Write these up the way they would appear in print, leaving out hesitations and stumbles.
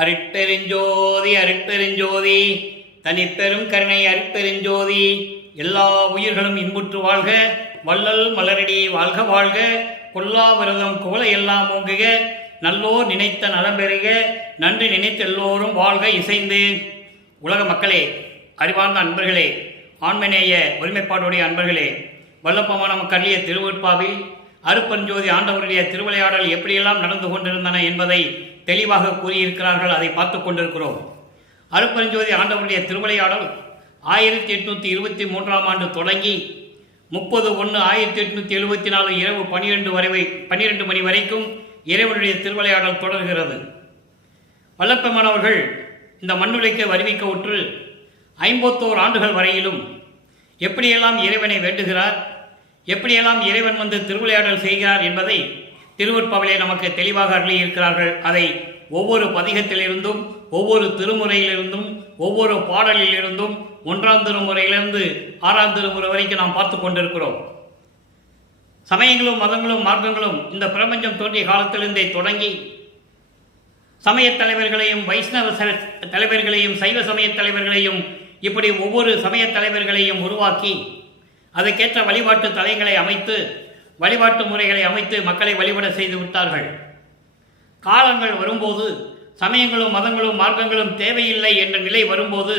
அருட்பெருஞ்சோதி அருட்பெருஞ்சோதி தனிப்பெரும் கருணை அருட்பெருஞ்சோதி. எல்லா உயிர்களும் இன்புற்று வாழ்க, வள்ளல் மலரடி வாழ்க வாழ்க, கொல்லா விரதம் குவளை எல்லாம் ஓங்குக, நல்லோர் நினைத்த நலம் பெறுக, நன்றி நினைத்த எல்லோரும் வாழ்க இசைந்து. உலக மக்களே, அறிவார்ந்த அன்பர்களே, ஆண்மநேய ஒருமைப்பாடுடைய அன்பர்களே, வல்லப்பமான கல்லிய திருவருட்பாவில் அருட்பெருஞ்சோதி ஆண்டவருடைய திருவிளையாடல் எப்படியெல்லாம் நடந்து கொண்டிருந்தன என்பதை தெளிவாக கூறியிருக்கிறார்கள். அதை பார்த்து கொண்டிருக்கிறோம். அருட்பெருஞ்சோதி ஆண்டவருடைய திருவிளையாடல் 1823ஆம் ஆண்டு தொடங்கி 30/1/1874 இரவு 12 மணி வரைக்கும் இறைவனுடைய திருவிளையாடல் தொடர்கிறது. வல்லப்பெருமானவர்கள் இந்த மண்ணுலைக்கு வருவிக்க உற்று 51 ஆண்டுகள் வரையிலும் எப்படியெல்லாம் இறைவனை வேண்டுகிறார், எப்படியெல்லாம் இறைவன் வந்து திருவிளையாடல் செய்கிறார் என்பதை திருவருட்பாவிலே நமக்கு தெளிவாக அருளியிருக்கிறார்கள். அதை ஒவ்வொரு பதிகத்திலிருந்தும், ஒவ்வொரு திருமுறையிலிருந்தும், ஒவ்வொரு பாடலிலிருந்தும் 1ஆம் திருமுறையிலிருந்து 6ஆம் திருமுறை வரைக்கும் நாம் பார்த்து கொண்டிருக்கிறோம். சமயங்களும் மதங்களும் மார்க்கங்களும் இந்த பிரபஞ்சம் தோன்றிய காலத்திலிருந்தே தொடங்கி சமயத் தலைவர்களையும், வைஷ்ணவ தலைவர்களையும், சைவ சமய தலைவர்களையும், இப்படி ஒவ்வொரு சமய தலைவர்களையும் உருவாக்கி அதற்கேற்ற வழிபாட்டு தலங்களை அமைத்து, வழிபாட்டு முறைகளை அமைத்து மக்களை வழிபட செய்து விட்டார்கள். காலங்கள் வரும்போது, சமயங்களும் மதங்களும் மார்க்கங்களும் தேவையில்லை என்ற நிலை வரும்போது,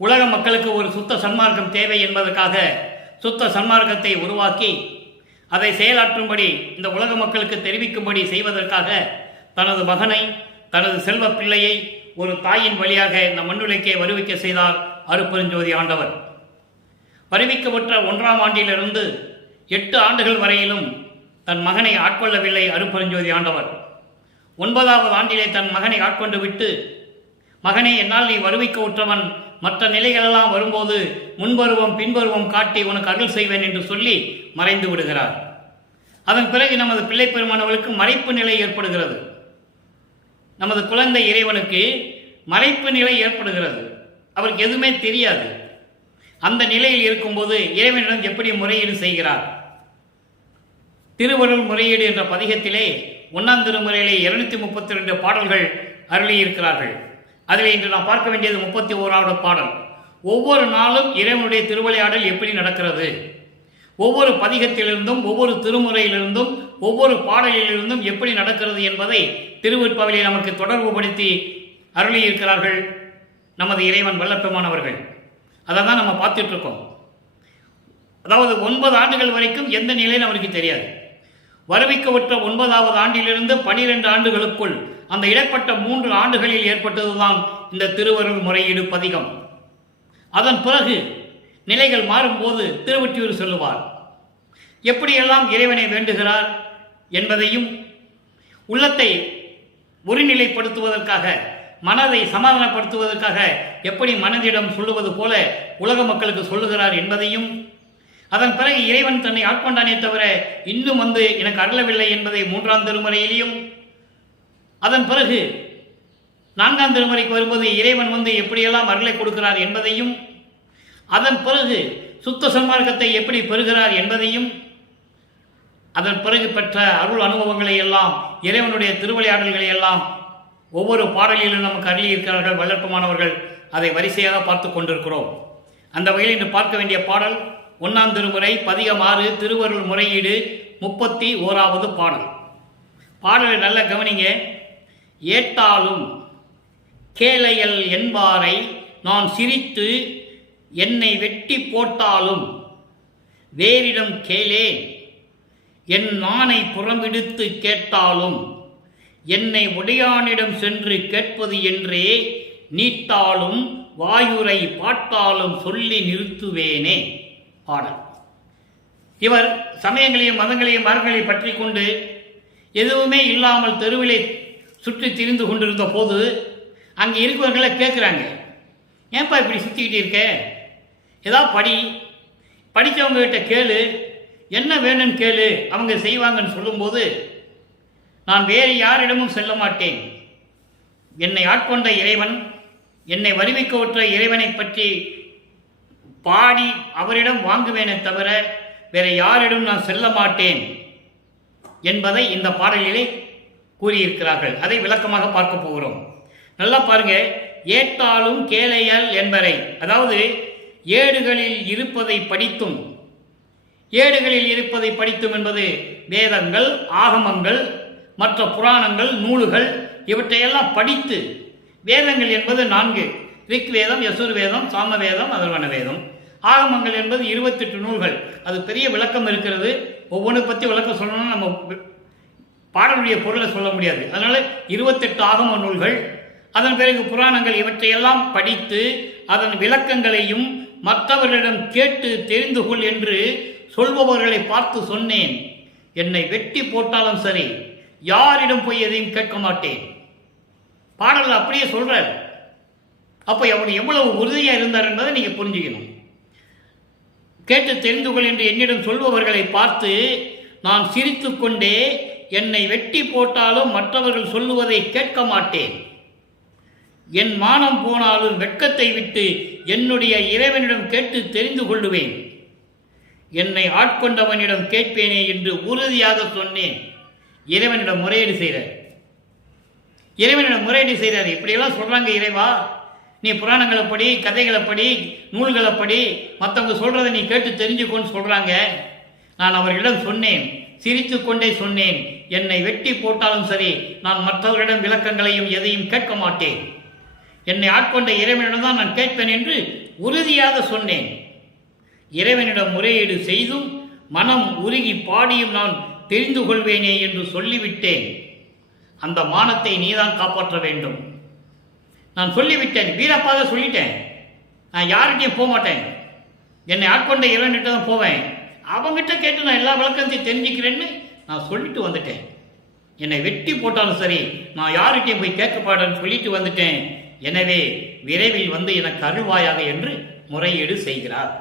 உலக மக்களுக்கு ஒரு சுத்த சன்மார்க்கம் தேவை என்பதற்காக சுத்த சன்மார்க்கத்தை உருவாக்கி அதை செயலாற்றும்படி, இந்த உலக மக்களுக்கு தெரிவிக்கும்படி செய்வதற்காக தனது மகனை, தனது செல்வ பிள்ளையை ஒரு தாயின் வழியாக இந்த மண்ணுலைக்கே வருவிக்க செய்தார் அருட்பெருஞ்சோதி ஆண்டவர். வருவிக்கப்பட்ட 1ஆம் ஆண்டிலிருந்து 8 ஆண்டுகள் வரையிலும் தன் மகனை ஆட்கொள்ளவில்லை அருட்பெருஞ்சோதி ஆண்டவர். 9ஆவது ஆண்டிலே தன் மகனை ஆட்கொண்டு விட்டு, மகனே, என்னால் நீ வருவிக்க உற்றவன், மற்ற நிலைகளெல்லாம் வரும்போது முன்பருவம் பின்பருவம் காட்டி உனக்கு அருள் செய்வேன் என்று சொல்லி மறைந்து விடுகிறார். அதன் பிறகு நமது பிள்ளை பெருமானவர்களுக்கு மறைப்பு நிலை ஏற்படுகிறது. நமது குழந்தை இறைவனுக்கு மறைப்பு நிலை ஏற்படுகிறது. அவருக்கு எதுவுமே தெரியாது. அந்த நிலையில் இருக்கும்போது இறைவனிடம் எப்படி முறையீடு செய்கிறார்? திருவருள் முறையீடு என்ற பதிகத்திலே 1ஆம் திருமுறையிலே 232 பாடல்கள் அருளியிருக்கிறார்கள். அதில் இன்று நாம் பார்க்க வேண்டியது 31வது பாடல். ஒவ்வொரு நாளும் இறைவனுடைய திருவிளையாடல் எப்படி நடக்கிறது, ஒவ்வொரு பதிகத்திலிருந்தும், ஒவ்வொரு திருமுறையிலிருந்தும், ஒவ்வொரு பாடலிலிருந்தும் எப்படி நடக்கிறது என்பதை திருவருட்பாவிலே நமக்கு தொடர்புபடுத்தி அருளியிருக்கிறார்கள் நமது இறைவன் வல்லப்பெருமானவர்கள். அதை தான் நம்ம பார்த்துட்டு இருக்கோம். அதாவது 9 ஆண்டுகள் வரைக்கும் எந்த நிலையும் அவருக்கு தெரியாது. வருவிக்கப்பட்ட 9ஆவது ஆண்டிலிருந்து 12 ஆண்டுகளுக்குள், அந்த இடைப்பட்ட 3 ஆண்டுகளில் ஏற்பட்டதுதான் இந்த திருவருள் முறையீடு பதிகம். அதன் பிறகு நிலைகள் மாறும்போது திருவொற்றியூர் சொல்லுவார். எப்படியெல்லாம் இறைவனை வேண்டுகிறார் என்பதையும், உள்ளத்தை ஒருநிலைப்படுத்துவதற்காக, மனதை சமாதானப்படுத்துவதற்காக எப்படி மனதிடம் சொல்லுவது போல உலக மக்களுக்கு சொல்லுகிறார் என்பதையும், அதன் பிறகு இறைவன் தன்னை ஆட்கொண்டானே தவிர இன்னும் வந்து எனக்கு அருளவில்லை என்பதை 3ஆம் திருமுறையிலையும், அதன் பிறகு 4ஆம் திருமுறைக்கு வரும்போது இறைவன் வந்து எப்படியெல்லாம் அருளை கொடுக்கிறார் என்பதையும், அதன் பிறகு சுத்த சன்மார்க்கத்தை எப்படி பெறுகிறார் என்பதையும், அதன் பிறகு பெற்ற அருள் அனுபவங்களை எல்லாம், இறைவனுடைய திருவிளையாடல்களை எல்லாம் ஒவ்வொரு பாடலிலும் நமக்கு அருளியிருக்கிறார்கள் வல்லப்பெருமானவர்கள். அதை வரிசையாக பார்த்து கொண்டிருக்கிறோம். அந்த வகையில் இன்று பார்க்க வேண்டிய பாடல் 1ஆம் திருமுறை பதிகம் 6 திருவருள் முறையீடு 31வது பாடல். பாடலை நல்ல கவனிங்க. ஏட்டாலும் கேளையல் என்பாரை நான் சிரித்து என்னை வெட்டி போட்டாலும் வேறிடம் கேளே, என் நானை புறமிடுத்து கேட்டாலும் என்னை உடையானிடம் சென்று கேட்பது என்றே நீட்டாலும் வாயுரை பாட்டாலும் சொல்லி நிறுத்துவேனே. பாடல். இவர் சமயங்களையும் மதங்களையும் மார்க்கங்களையும் பற்றி கொண்டு எதுவுமே இல்லாமல் தெருவிலே சுற்றி திரிந்து கொண்டிருந்த போது அங்கே இருக்கிறவர்களை கேட்குறாங்க, ஏன்பா இப்படி சுற்றிக்கிட்டு இருக்க, ஏதாவது படித்தவங்க கிட்ட கேளு, என்ன வேணும்னு கேளு, அவங்க செய்வாங்கன்னு சொல்லும்போது, நான் வேறு யாரிடமும் செல்ல மாட்டேன், என்னை ஆட்கொண்ட இறைவன், என்னை வருவிக்க உற்ற இறைவனை பற்றி பாடி அவரிடம் வாங்குவேனே தவிர வேற யாரிடம் நான் செல்ல மாட்டேன் என்பதை இந்த பாடலிலே கூறியிருக்கிறார்கள். அதை விளக்கமாக பார்க்க போகிறோம். நல்லா பாருங்க. ஏட்டாலும் கேளையல் என்பரை, அதாவது ஏடுகளில் இருப்பதை படித்தும், ஏடுகளில் இருப்பதை படித்தும் என்பது வேதங்கள், ஆகமங்கள், மற்ற புராணங்கள், நூல்கள் இவற்றையெல்லாம் படித்து, வேதங்கள் என்பது 4: ரிக்வேதம், யசுர்வேதம், சாமவேதம், அதர்வண வேதம். ஆகமங்கள் என்பது 28 நூல்கள். அது பெரிய விளக்கம் இருக்கிறது. ஒவ்வொன்று பற்றி விளக்கம் சொல்லணும்னா நம்ம பாடலுடைய பொருளை சொல்ல முடியாது. அதனால 28 ஆகம நூல்கள், அதன் பிறகு புராணங்கள் இவற்றையெல்லாம் படித்து அதன் விளக்கங்களையும் மற்றவர்களிடம் கேட்டு தெரிந்து கொள் என்று சொல்பவர்களை பார்த்து சொன்னேன். என்னை வெட்டி போட்டாலும் சரி, யாரிடம் போய் எதையும் கேட்க மாட்டேன். பாடல் அப்படியே சொல்றார். அப்ப அவர் எவ்வளவு உறுதியா இருந்தார் என்பதை நீங்க புரிஞ்சுக்கணும். கேட்டு தெரிந்து கொள் என்று என்னிடம் சொல்பவர்களை பார்த்து நான் சிரித்துக் கொண்டே, என்னை வெட்டி போட்டாலும் மற்றவர்கள் சொல்லுவதை கேட்க மாட்டேன். என் மானம் போனாலும் வெட்கத்தை விட்டு என்னுடைய இறைவனிடம் கேட்டு தெரிந்து கொள்ளுவேன். என்னை ஆட்கொண்டவனிடம் கேட்பேனே என்று உறுதியாக சொன்னேன். இறைவனிடம் முறையீடு செய்கிறார். இறைவனிடம் முறையீடு செய்கிறார். இப்படியெல்லாம் சொல்றாங்க, இறைவா நீ புராணங்களை படி, கதைகளை படி, நூல்களை படி, மற்றவங்க சொல்றதை நீ கேட்டு தெரிஞ்சுக்கோன்னு சொல்றாங்க. நான் அவர்களிடம் சொன்னேன், சிரித்து கொண்டே சொன்னேன், என்னை வெட்டி போட்டாலும் சரி, நான் மற்றவர்களிடம் விளக்கங்களையும் எதையும் கேட்க மாட்டேன். என்னை ஆட்கொண்ட இறைவனிடம் தான் நான் கேட்பேன் என்று உறுதியாக சொன்னேன். இறைவனிடம் முறையீடு செய்தும் மனம் உருகி பாடியும் நான் தெரிந்து கொள்வேனே என்று சொல்லிவிட்டேன். அந்த மானத்தை நீதான் காப்பாற்ற வேண்டும். நான் சொல்லிவிட்டேன், வீரப்பாக சொல்லிட்டேன். நான் யார்கிட்டையும் போக மாட்டேன். என்னை ஆட்கொண்ட இறைவன்கிட்ட தான் போவேன். அவங்ககிட்ட கேட்டு நான் எல்லா விளக்கத்தையும் தெரிஞ்சுக்கிறேன்னு நான் சொல்லிட்டு வந்துட்டேன். என்னை வெட்டி போட்டாலும் சரி, நான் யார்கிட்டையும் போய் கேட்கப்பாடன்னு சொல்லிட்டு வந்துட்டேன். எனவே விரைவில் வந்து எனக்கு அருள்வாயாக என்று முறையீடு செய்கிறார்.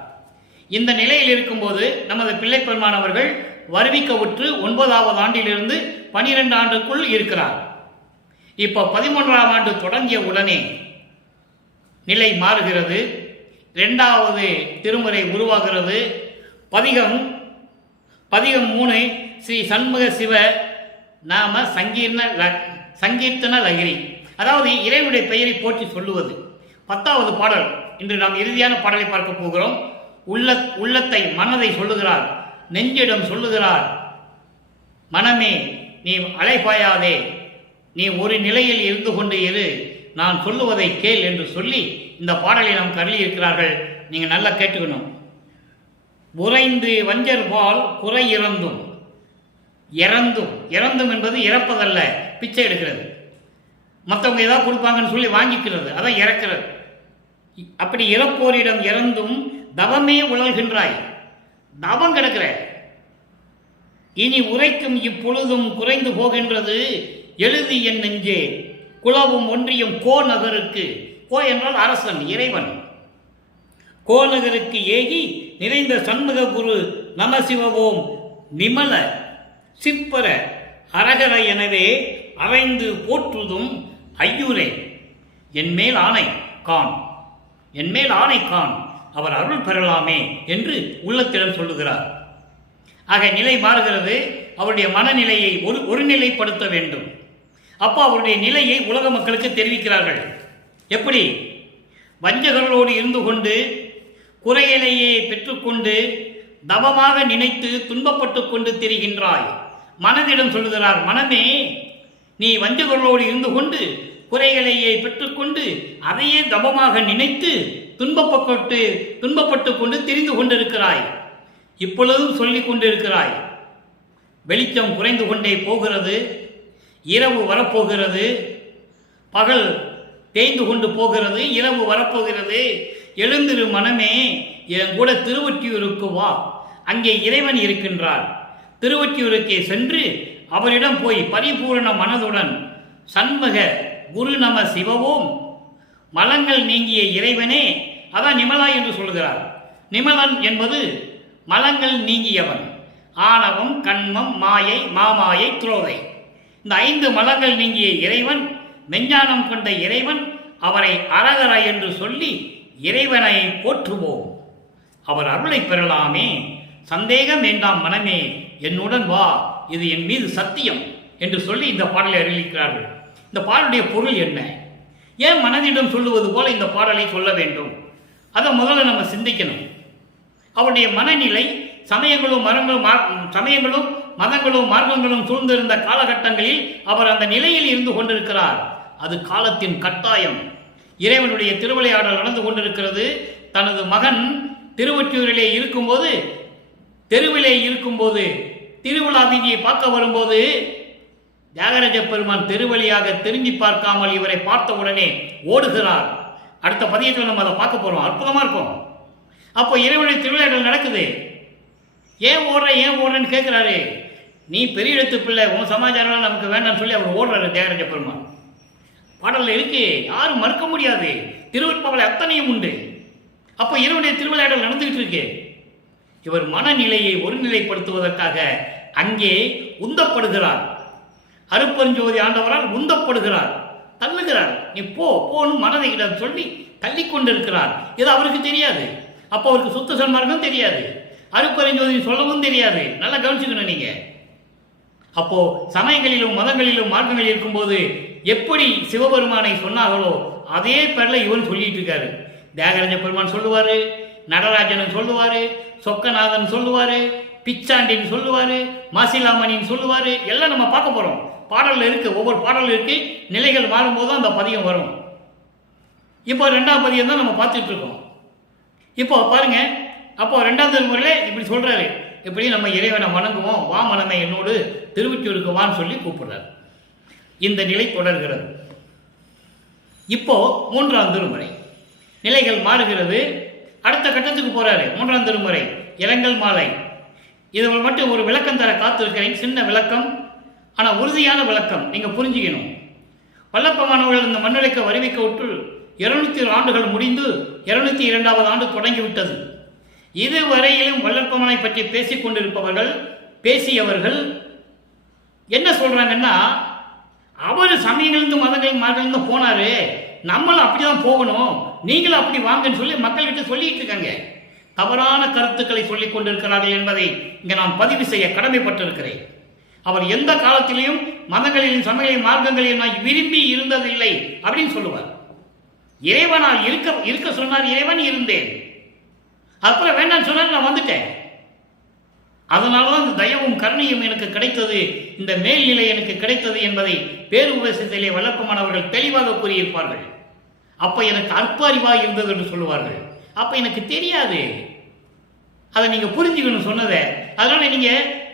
இந்த நிலையில் இருக்கும்போது நமது பிள்ளைப்பெருமான் அவர்கள் வருவிக்க உற்று 9வது ஆண்டிலிருந்து 12 ஆண்டுக்குள் இருக்கிறார். இப்போ 13ஆம் ஆண்டு தொடங்கிய உடனே நிலை மாறுகிறது. 2வது திருமுறை உருவாகிறது. பதிகம் 3 ஸ்ரீ சண்முக சிவ நாம சங்கீர்த்தன லகிரி, அதாவது இறைவனுடைய பெயரை போற்றி சொல்லுவது. 10வது பாடல். இன்று நாம் இறுதியான பாடலை பார்க்க போகிறோம். உள்ளத்தை, மனதை சொல்லுகிறார், நெஞ்சிடம் சொல்லுகிறார். மனமே நீ அலைபாயாதே, நீ ஒரு நிலையில் இருந்து கொண்டு இரு, நான் சொல்லுவதை கேள் என்று சொல்லி இந்த பாடலை நாம் கருளி இருக்கிறார்கள். நீங்க நல்லா கேட்டுக்கணும். உறைந்து வஞ்சர் பால் குறை இறந்தும், இறந்தும் என்பது இறப்பதல்ல, பிச்சை எடுக்கிறது. மற்றவங்க ஏதாவது கொடுப்பாங்கன்னு சொல்லி வாங்கிக்கிறது, அதான் இறக்கிறது. அப்படி இறப்போரிடம் இறந்தும் தவமே உழல்கின்றாய், தவம் கிடக்கிற. இனி உரைக்கும் இப்பொழுதும் குறைந்து போகின்றது, எழுதி என் நெஞ்சே குலவும் ஒன்றியம் கோ நகருக்கு. கோ என்றால் அரசன், இறைவன். கோ நகருக்கு ஏகி நிறைந்த சண்முக குரு நமசிவோம் நிமல சிற்பர அரகர எனவே அரைந்து போற்றுதும் ஐயூரே. என்மேல் ஆணை கான், என்மேல் ஆணை கான், அவர் அருள் பெறலாமே என்று உள்ளத்திடம் சொல்லுகிறார். ஆக நிலை மாறுகிறது. அவருடைய மனநிலையை ஒருநிலைப்படுத்த வேண்டும். அப்போ அவருடைய நிலையை உலக மக்களுக்கு தெரிவிக்கிறார்கள். எப்படி? வஞ்சகர்களோடு இருந்து கொண்டு குறையிலேயே பெற்றுக்கொண்டு தவமாக நினைத்து துன்பப்பட்டு கொண்டு தெரிகின்றாய். மனதிடம் சொல்லுகிறார், மனமே நீ வஞ்சகர்களோடு இருந்து கொண்டு குறைகளையே பெற்றுக்கொண்டு அதையே தவமாக நினைத்து துன்பப்பட்டு கொண்டு தெரிந்து கொண்டிருக்கிறாய். இப்பொழுதும் சொல்லிக் கொண்டிருக்கிறாய். வெளிச்சம் குறைந்து கொண்டே போகிறது, இரவு வரப்போகிறது, பகல் தேய்ந்து கொண்டு போகிறது, இரவு வரப்போகிறது. எழுந்திரு மனமே, என் கூட திருவொற்றியூருக்கு வா, அங்கே இறைவன் இருக்கின்றார். திருவொற்றியூருக்கே சென்று அவரிடம் போய் பரிபூரண மனதுடன் சண்முக குரு நம சிவவோம் மலங்கள் நீங்கிய இறைவனே, அதான் நிமலா என்று சொல்கிறார். நிமலன் என்பது மலங்கள் நீங்கியவன். ஆணவம், கண்மம், மாயை, மாமாயை, துரோதை, இந்த 5 மலங்கள் நீங்கிய இறைவன், மெஞ்ஞானம் கொண்ட இறைவன். அவரை அரகர என்று சொல்லி இறைவனை போற்றுவோம். அவர் அருளை பெறலாமே, சந்தேகம் வேண்டாம் மனமே, என்னுடன் வா, இது என் மீது சத்தியம் என்று சொல்லி இந்த பாடலை அறிவிக்கிறார்கள். இந்த பாடலுடைய பொருள் என்ன? ஏன் மனதிடம் சொல்லுவது போல இந்த பாடலை சொல்ல வேண்டும்? அதை முதல்ல நம்ம சிந்திக்கணும். அவருடைய மனநிலை சமயங்களும் மதங்களும் மார்க்கங்களும் சூழ்ந்திருந்த காலகட்டங்களில் அவர் அந்த நிலையில் இருந்து கொண்டிருக்கிறார். அது காலத்தின் கட்டாயம். இறைவனுடைய திருவிளையாடல் நடந்து கொண்டிருக்கிறது. தனது மகன் திருவொற்றியூரிலே இருக்கும்போது, தெருவிலே இருக்கும்போது, திருவிழா வீதியை பார்க்க வரும்போது தியாகராஜ பெருமான் தெருவழியாக திரும்பி பார்க்காமல் இவரை பார்த்த உடனே ஓடுகிறார். அடுத்த பதியத்தில் நம்ம அதை பார்க்க போறோம். அற்புதமா இருக்கும். அப்போ இறைவனுடைய திருவிளையாடல் நடக்குது. ஏன் ஓடுறேன்னு கேட்கிறாரு. நீ பெரிய எழுத்து பிள்ளை, உன் சமாச்சாரம் நமக்கு வேண்டாம்னு சொல்லி அவர் ஓடுறாரு தியாகராஜ பெருமான். பாடல்ல இருக்கு, யாரும் மறுக்க முடியாது. திருவருட்பாவை அத்தனையும் உண்டு. அப்போ இறைவனுடைய திருவிளையாடல் நடந்துகிட்டு இருக்கு. இவர் மனநிலையை ஒருநிலைப்படுத்துவதற்காக அங்கே உந்தப்படுகிறார். அருப்பெருஞ்சோதி ஆண்டவரால் உந்தப்படுகிறார், தள்ளுகிறார். நீ போன்னு மனதை சொல்லி தள்ளி கொண்டிருக்கிறார். இது அவருக்கு தெரியாது. அப்போ அவருக்கு சுத்த சன்மார்க்கம் தெரியாது, அருப்பெருஞ்சோதி சொல்லவும் தெரியாது. நல்லா கவனிச்சுக்கணும் நீங்க. அப்போ சமயங்களிலும் மதங்களிலும் மார்க்கங்களில் இருக்கும்போது எப்படி சிவபெருமானை சொன்னார்களோ அதே பேர்ல இவன் சொல்லிட்டு இருக்காரு. தியாகராஜ பெருமான் சொல்லுவாரு, நடராஜன் சொல்லுவாரு, சொக்கநாதன் சொல்லுவாரு, பிச்சாண்டின்னு சொல்லுவாரு, மாசிலாமணின்னு சொல்லுவாரு. எல்லாம் நம்ம பார்க்க போறோம். பாடல்ல இருக்கு, ஒவ்வொரு பாடல்ல இருக்கு. நிலைகள் மாறும்போது அந்த பதியம் வரும். இப்போ 2ஆம் பதியம் தான் நம்ம பார்த்துட்டு இருக்கோம். இப்போ பாருங்க, அப்போ 2ஆம் திருமுறையில இப்படி சொல்றாரு, இப்படி நம்ம இறைவனை வணங்குவோம், வா மனமே என்னோடு திருவொற்றியூருக்கு வான்னு சொல்லி கூப்பிடுறாரு. இந்த நிலை தொடர்கிறது. இப்போ 3ஆம் திருமுறை நிலைகள் மாறுகிறது. அடுத்த கட்டத்துக்கு போறாரு. 3ஆம் திருமுறை இரங்கல் மாலை. இது மட்டும் ஒரு விளக்கம் தர காத்திருக்கிறேன். சின்ன விளக்கம், ஆனால் உறுதியான விளக்கம். நீங்க புரிஞ்சுக்கணும். வல்லப்பமானவர்கள் இந்த மண்ணுரைக்க வருவிக்க விட்டு 201 ஆண்டுகள் முடிந்து 202வது ஆண்டு தொடங்கிவிட்டது. இதுவரையிலும் வல்லப்பமனை பற்றி பேசிக் கொண்டிருப்பவர்கள், பேசியவர்கள் என்ன சொல்றாங்கன்னா, அவர் சமயங்களிலிருந்து மதங்களிலிருந்து போனாரு, நம்மளும் அப்படிதான் போகணும், நீங்களும் அப்படி வாங்கன்னு சொல்லி மக்கள்கிட்ட சொல்லிட்டு இருக்காங்க. தவறான கருத்துக்களை சொல்லிக் கொண்டிருக்கிறார்கள் என்பதை இங்கே நான் பதிவு செய்ய கடமைப்பட்டிருக்கிறேன். அவர் எந்த காலத்திலையும் மதங்களிலும் சமய மார்க்கங்களிலும் நான் விரும்பி இருந்ததில்லை அப்படின்னு சொல்லுவார். இறைவனால் இருக்க சொன்னார், இறைவன் இருந்தேன். அப்புறம் வேண்டாம் சொன்னார், நான் வந்துட்டேன். அதனாலதான் இந்த தயவும் கருணையும் எனக்கு கிடைத்தது, இந்த மேல்நிலை எனக்கு கிடைத்தது என்பதை பேருபதேசத்திலே வல்லப்பமானவர்கள் தெளிவாக கூறியிருப்பார்கள். அப்ப எனக்கு அற்ப அறிவாக இருந்தது என்று சொல்லுவார்கள். அப்ப எனக்கு தெரியாது, அதை நீங்க புரிஞ்சுக்கணும் சொன்னதை. அதனால நீங்க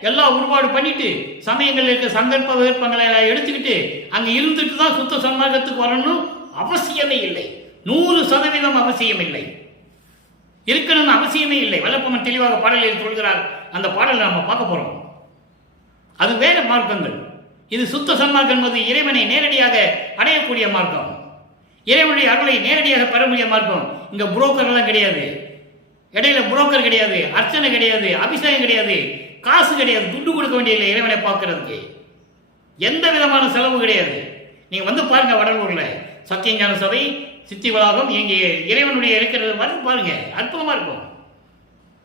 எல்லா உருவாடு பண்ணிட்டு சமயங்கள் இருக்க சங்கல்ப விருப்பங்களை எடுத்துக்கிட்டு அங்க இருந்துட்டு தான் சுத்த சன்மார்க்கத்துக்கு வரணும் அவசியமே இல்லை. 100% அவசியம் இல்லை, இருக்கணும்னு அவசியமே இல்லை. வல்லப்பமன் தெளிவாக பாடலில் சொல்கிறார். அந்த பாடலை நம்ம பார்க்க போறோம். அது வேற மார்க்கங்கள். இது சுத்த சன்மார்க்கம் என்பது இறைவனை நேரடியாக அடையக்கூடிய மார்க்கம், இறைவனுடைய அருளை நேரடியாக பெறக்கூடிய மார்க்கம். இங்க புரோக்கர் எல்லாம் கிடையாது, இடையில புரோக்கர் கிடையாது, அர்ச்சனை கிடையாது, அபிஷேகம் கிடையாது, காசு கிடையாது, துட்டு கொடுக்க வேண்டியதில்லை. இறைவனை பார்க்கறதுக்கு எந்த விதமான செலவு கிடையாது. நீங்க வந்து பாருங்க, வடலூர்ல சத்தியஞான சபை சித்தி வளாகம் இங்கே இறைவனுடைய இருக்கிறது வந்து பாருங்க, அற்புதமா இருக்கும்.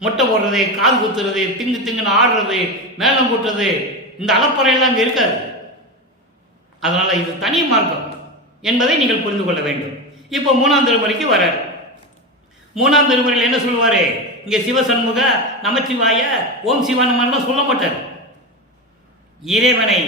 மொட்டை போடுறது, காது குத்துறது, திங்குன்னு ஆடுறது, மேளம் கூட்டுறது, இந்த அலப்பறையெல்லாம் அங்கே இருக்காது. அதனால இது தனி மார்க்கம் என்பதை நீங்கள் புரிந்து கொள்ள வேண்டும். இப்போ 3ஆம் திருமுறைக்கு வர 3ஆம் திருமுறையில் என்ன சொல்லுவாரு? இங்கே சிவசண்முக, நமச்சிவாய, ஓம் சிவான மாதிரிலாம் சொல்ல மாட்டார். இறைவனை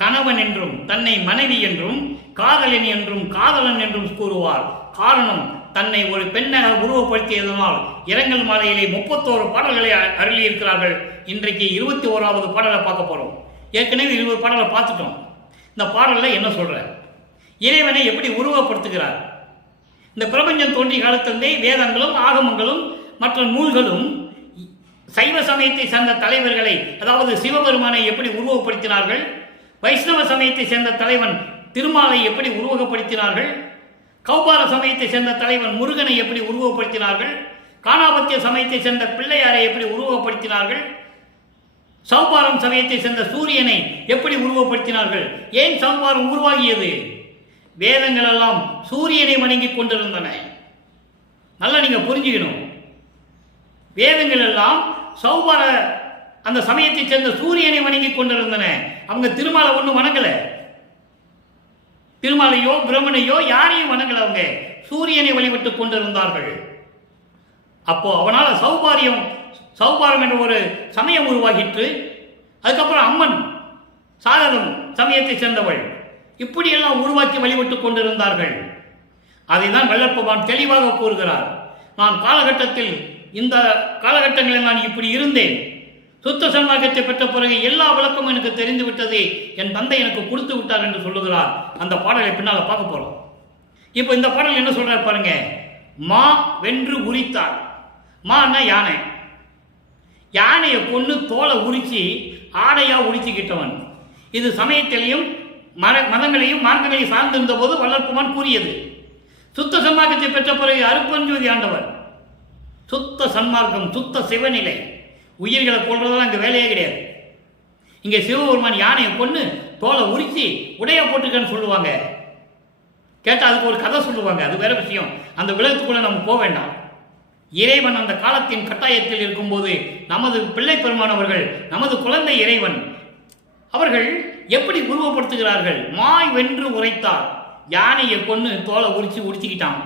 கணவன் என்றும் தன்னை மனைவி என்றும் காதலன் என்றும் காதலன் என்றும் கூறுவார். காரணம், தன்னை ஒரு பெண்ணாக உருவப்படுத்தியதனால் இரங்கல் மாலையிலே 31 பாடல்களை அருளி இருக்கிறார்கள். இன்றைக்கு 21வது பாடலை பார்க்க போறோம். ஏற்கனவே 20 பாடலை பார்த்துட்டோம். இந்த பாடல்ல என்ன சொல்ற? இறைவனை எப்படி உருவப்படுத்துகிறார்? இந்த பிரபஞ்சம் தோன்றிய காலத்திலிருந்தே வேதங்களும் ஆகமங்களும் மற்ற நூல்களும் சைவ சமயத்தை சேர்ந்த தலைவர்களை, அதாவது சிவபெருமானை எப்படி உருவப்படுத்தினார்கள், வைஷ்ணவ சமயத்தை சேர்ந்த தலைவன் திருமாலை எப்படி உருவகப்படுத்தினார்கள், கௌபார சமயத்தை சேர்ந்த தலைவன் முருகனை எப்படி உருவப்படுத்தினார்கள், காணாபத்திய சமயத்தை சேர்ந்த பிள்ளையாரை எப்படி உருவப்படுத்தினார்கள், சௌபாரம் சமயத்தை சேர்ந்த சூரியனை எப்படி உருவப்படுத்தினார்கள். ஏன் சௌபாரம் உருவாகியது? வேதங்கள் எல்லாம் சூரியனை வணங்கி கொண்டிருந்தன. நல்லா நீங்க புரிஞ்சுக்கணும். வேதங்கள் எல்லாம் சௌபார அந்த சமயத்தை சேர்ந்த சூரியனை வணங்கி கொண்டிருந்தன. அவங்க திருமாலை ஒன்றும் வணங்கல, திருமாலையோ பிரம்மனையோ யாரையும் வணங்கல, அவங்க சூரியனை வழிபட்டு கொண்டிருந்தார்கள். அப்போ அவனால சௌபாரம் என்ற ஒரு சமயம் உருவாகிட்டு, அதுக்கப்புறம் அம்மன் சாகரம் சமயத்தை சேர்ந்தவள், இப்படியெல்லாம் உருவாக்கி வழிபட்டுக் கொண்டிருந்தார்கள். அதைதான் வல்லப்பெருமான் தெளிவாக கூறுகிறார். நான் காலகட்டத்தில் இந்த காலகட்டங்களில் நான் இப்படி இருந்தேன், சுத்த சன்மார்க்கத்தை பெற்ற பிறகு எல்லா விளக்கமும் எனக்கு தெரிந்து விட்டது, என் தந்தை எனக்கு கொடுத்து விட்டார் என்று சொல்லுகிறார். அந்த பாடலை பின்னால் பார்க்க போறோம். இப்போ இந்த பாடல் என்ன சொல்றாரு பாருங்க. மா வென்று உரித்தார். மான்னா யானை. யானையை கொண்டு தோலை உரிச்சு ஆடையா உரிச்சுக்கிட்டவன். இது சமயத்திலையும் மதங்களையும் மார்க்கங்களையும் சார்ந்திருந்த போது வல்லற்பெருமான் கூறியது. சுத்த சன்மார்க்கத்தை பெற்ற பிறகு அருப்பஞ்சோதி ஆண்டவர். சுத்த சன்மார்க்கம், சுத்த சிவநிலை. உயிர்களை கொள்றதெல்லாம் இங்கே வேலையே கிடையாது. இங்கே சிவபெருமான் யானையை கொண்டு தோலை உரிச்சு உடைய போட்டுக்கன்னு சொல்லுவாங்க. கேட்டால் அதுக்கு ஒரு கதை சொல்லுவாங்க, அது வேற விஷயம். அந்த விளக்கத்துக்குள்ள நம்ம போக வேண்டாம். இறைவன் அந்த காலத்தின் கட்டாயத்தில் இருக்கும்போது நமது பிள்ளை பெருமானவர்கள், நமது குழந்தை இறைவன் அவர்கள் எப்படி உருவப்படுத்துகிறார்கள். மாய் வென்று உரைத்தார். யானையை கொண்டு தோலை உரிச்சுக்கிட்டான்.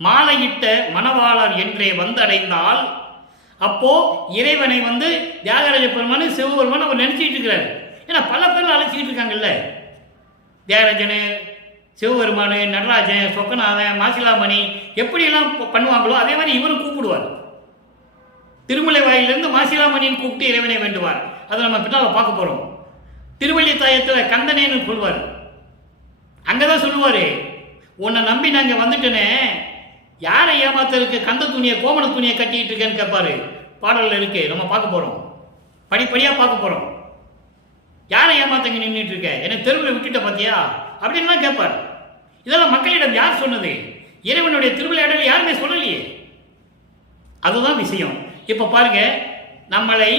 மாலையிட்ட மணவாளர் என்றே வந்தடைந்தால், அப்போ இறைவனை தியாகராஜ பெருமான் சிவபெருமான் அவர் நினைச்சிட்டு இருக்கிறார். ஏன்னா பல பேர் அழைச்சிக்கிட்டு இருக்காங்கல்ல, தியாகராஜனு, சிவபெருமானு, நடராஜன், சொக்கநாதன், மாசிலாமணி எப்படியெல்லாம் பண்ணுவாங்களோ அதே மாதிரி இவரும் கூப்பிடுவார். திருமலை வாயிலிருந்து மாசிலாமணின்னு கூப்பிட்டு இறைவனை வேண்டுவார். அதை நம்ம பின்னால் பார்க்க போறோம். திருவள்ளித்தாயத்தில் கந்தனேன்னு சொல்வார். அங்கதான் சொல்லுவாரு, உன்னை நம்பி நாங்க வந்துட்டேனே, யாரை ஏமாத்தருக்கு கந்த துணியை கோமண துணியை கட்டிட்டு இருக்கேன்னு கேட்பாரு. பாடல்ல இருக்கு, நம்ம பார்க்க போறோம், படிப்படியா பார்க்க போறோம். யாரை ஏமாத்தங்க நின்றுட்டு இருக்க, என்னை தெருவில் விட்டுட்ட பாத்தியா அப்படின்னு கேட்பார். இதெல்லாம் மக்களிடம் யார் சொன்னது? இறைவனுடைய திருவிளையாடல் யாருமே சொல்லலையே. அதுதான் விஷயம். இப்ப பாருங்க, நம்மளை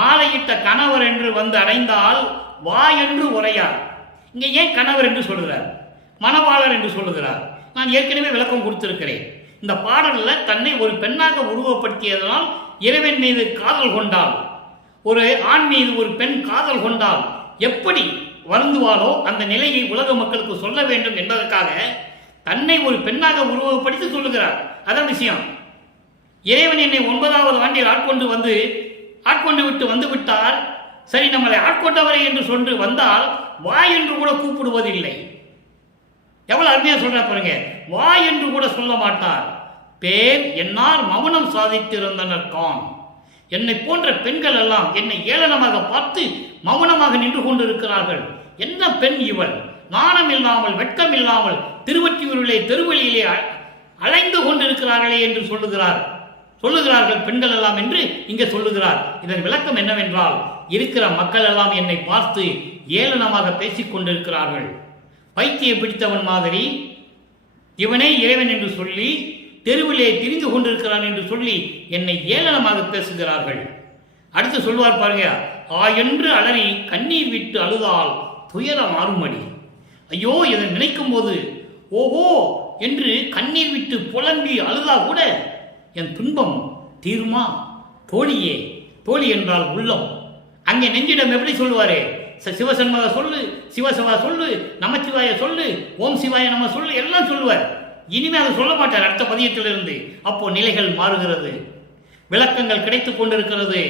மாலையிட்ட கணவர் என்று அடைந்தால் வா என்று உரையார். இங்க ஏன் கணவர் என்று சொல்லுகிறார், மணவாளர் என்று சொல்லுகிறார்? நான் ஏற்கனவே விளக்கம் கொடுத்திருக்கிறேன். இந்த பாடல்ல தன்னை ஒரு பெண்ணாக உருவப்படுத்தியதனால் இறைவன் மீது காதல் கொண்டால், ஒரு ஆண் மீது ஒரு பெண் காதல் கொண்டால் எப்படி வருந்துவாரோ அந்த நிலையை உலக மக்களுக்கு சொல்ல வேண்டும் என்பதற்காக தன்னை ஒரு பெண்ணாக உருவப்படுத்தி சொல்லுகிறார். அதான் விஷயம். இறைவன் என்னை 9வது ஆண்டில் ஆட்கொண்டு விட்டு வந்து விட்டார். சரி, நம்மளை ஆட்கொண்டவரை என்று சொல்லி வந்தால் வா என்று கூட கூப்பிடுவதில்லை. எவ்வளவு அருமையா சொல்ற பாருங்க. வா என்று கூட சொல்ல மாட்டார். பேர் என்னால் மௌனம் சாதித்திருந்தனர் கான். என்னை போன்ற பெண்கள் எல்லாம் என்னை ஏளனமாக பார்த்து மௌனமாக நின்று கொண்டிருக்கிறார்கள். என்ன பெண் இவள், நாணம் இல்லாமல் வெட்கம் இல்லாமல் திருவொற்றியூரிலே தெருவெளியிலே அலைந்து கொண்டிருக்கிறார்களே என்று சொல்லுகிறார்கள் பெண்கள் எல்லாம் என்று இங்கே சொல்லுகிறார். இதன் விளக்கம் என்னவென்றால், இருக்கிற மக்கள் எல்லாம் என்னை பார்த்து ஏளனமாக பேசிக் கொண்டிருக்கிறார்கள். பைத்தியம் பிடித்தவன் மாதிரி இவனே இறைவன் என்று சொல்லி தெருவிலே திரிந்து கொண்டிருக்கிறான் என்று சொல்லி என்னை ஏளனமாக பேசுகிறார்கள். அடுத்து சொல்வார் பாருங்க, என்று அலறி கண்ணீர் விட்டு அழுதால் துயரம் ஆறுமடி. ஐயோ, இதை நினைக்கும் போது ஓஹோ என்று கண்ணீர் விட்டு புலம்பி அழுதா கூட என் துன்பம் தீருமா? தோழியே, தோழி என்றால் உள்ளம். அங்கே நெஞ்சிடம் எப்படி சொல்லுவாரு? சிவசண்மக சொல்லு, சிவசவா சொல்லு, நமச்சிவாய சொல்லு, ஓம் சிவாய நம்ம சொல்லு, எல்லாம் சொல்லுவார். இனிமே அதை சொல்ல மாட்டார் அடுத்த பதியத்திலிருந்து. அப்போ நிலைகள் மாறுகிறது, விளக்கங்கள் கிடைத்துக் கொண்டிருக்கிறது,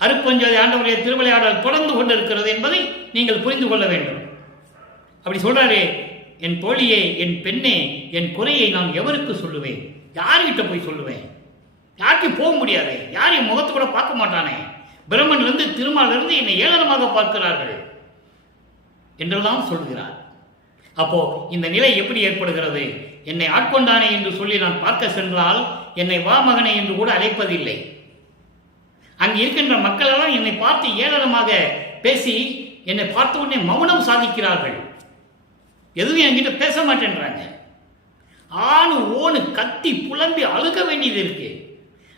அருப்பஞ்சோதி ஆண்டவருடைய திருவிளையாடல் தொடர்ந்து கொண்டிருக்கிறது என்பதை நீங்கள் புரிந்து கொள்ள வேண்டும். அப்படி சொல்றாரு, என் தோழியே, என் பெண்ணே, என் குறையை நான் எவருக்கு சொல்லுவேன்? யார்கிட்ட போய் சொல்லுவேன்? யாருக்கும் போக முடியாது. யாரையும் முகத்து கூட பார்க்க மாட்டானே. பிரம்மனிலிருந்து திருமாலிருந்து என்னை ஏளனமாக பார்க்கிறார்கள் என்றெல்லாம் சொல்கிறார். அப்போ இந்த நிலை எப்படி ஏற்படுகிறது? என்னை ஆட்கொண்டானே என்று சொல்லி நான் பார்க்க சென்றால் என்னை வா மகனை என்று கூட அழைப்பதில்லை. அங்கு இருக்கின்ற மக்கள் எல்லாம் என்னை பார்த்து ஏளனமாக பேசி என்னை பார்த்த உடனே மௌனம் சாதிக்கிறார்கள். எதுவும் என்கிட்ட பேச மாட்டேன்றாங்க. ஆணு ஓனு கத்தி புலம்பி அழுக வேண்டியது இருக்கு.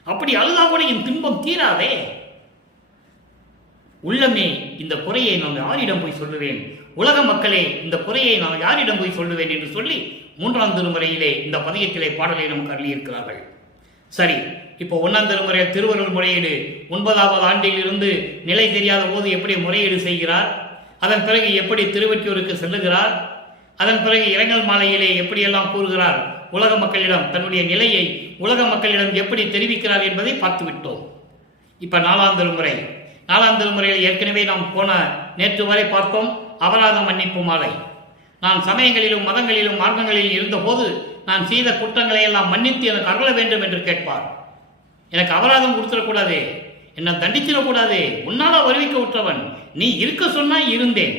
அப்படி அழுதா கூட என் துன்பம் தீராதே. உள்ளமே, இந்த குறையை நான் யாரிடம் போய் சொல்லுவேன்? உலக மக்களே, இந்த குறையை நான் யாரிடம் போய் சொல்லுவேன் என்று சொல்லி 3ஆம் திருமுறையிலே இந்த பதியத்திலே பாடலை நமக்கு அருளியிருக்கிறார்கள். சரி, இப்போ 1ஆம் திருமுறை திருவருள் முறையீடு 9வது ஆண்டில் இருந்து நிலை தெரியாத போது எப்படி முறையீடு செய்கிறார், அதன் பிறகு எப்படி திருவெற்றியூருக்கு செல்லுகிறார், அதன் பிறகு இரங்கல் மாலையிலே எப்படியெல்லாம் கூறுகிறார், உலக மக்களிடம் தன்னுடைய நிலையை உலக மக்களிடம் எப்படி தெரிவிக்கிறார் என்பதை பார்த்துவிட்டோம். இப்ப 4ஆம் திருமுறை. 4ஆம் திருமுறையில் ஏற்கனவே நாம் நேற்று வரை பார்த்தோம் அபராத மன்னிப்பு மாலை. நான் சமயங்களிலும் மதங்களிலும் மார்க்கங்களில் இருந்தபோது நான் செய்த குற்றங்களை எல்லாம் மன்னித்து எனக்கு அருள வேண்டும் என்று கேட்பார். எனக்கு அபராதம் கொடுத்துடக்கூடாது, என்னை தண்டிச்சிடக்கூடாது, உன்னால வருவிக்க விட்டவன், நீ இருக்க சொன்னா இருந்தேன்,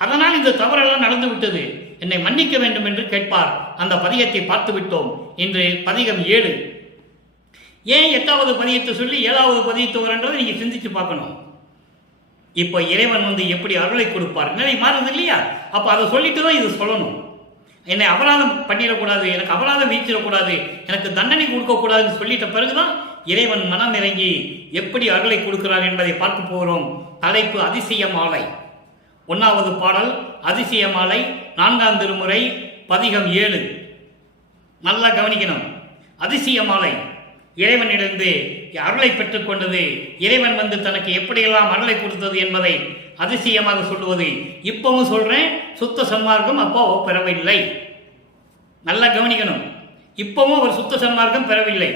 அதனால் இந்த தவறெல்லாம் நடந்து விட்டது, என்னை மன்னிக்க வேண்டும் என்று கேட்பார். அந்த பதிகத்தை பார்த்து விட்டோம். இன்று பதிகம் 7. ஏன் 8வது பதிகத்தை சொல்லி 7வது பதிகத்தை வரன்றதை நீங்க சிந்திச்சு பார்க்கணும். இப்ப இறைவன் எப்படி அருளை கொடுப்பார், நிலை மாறுது இல்லையா? அப்ப அதை சொல்லிட்டு தான் இது சொல்லணும். என்னை அபராதம் பண்ணிடக்கூடாது, எனக்கு அபராதம் வீழ்ச்சிடக்கூடாது, எனக்கு தண்டனை கொடுக்கக்கூடாதுன்னு சொல்லிட்ட பிறகுதான் இறைவன் மனம் இறங்கி எப்படி அருளை கொடுக்கிறார் என்பதை பார்க்க போகிறோம். தலைப்பு அதிசய மாலை. 1வது பாடல் அதிசய மாலை, 4ஆம் திருமுறை, பதிகம் 7. நல்லா கவனிக்கணும். அதிசய மாலை இறைவனிடந்து அருளை பெற்றுக் கொண்டது, இறைவன் தனக்கு எப்படியெல்லாம் அருளை கொடுத்தது என்பதை அதிசயமாக சொல்லுவது. இப்பவும் சொல்றேன், சுத்த சன்மார்க்கம் அப்போ பெறவில்லை. நல்லா கவனிக்கணும். இப்பவும் அவர் சுத்த சன்மார்க்கம் பெறவில்லை.